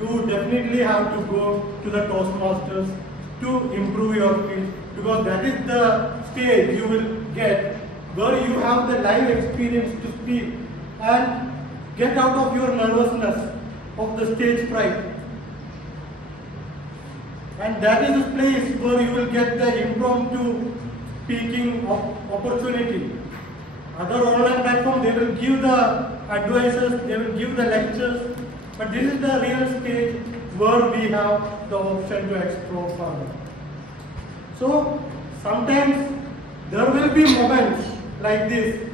you definitely have to go to the Toastmasters to improve your skills, because that is the stage you will get where you have the live experience to speak and get out of your nervousness of the stage fright. And that is the place where you will get the impromptu speaking opportunity. Other online platforms, they will give the advisors, they will give the lectures, but this is the real stage where we have the option to explore further. So sometimes there will be moments like this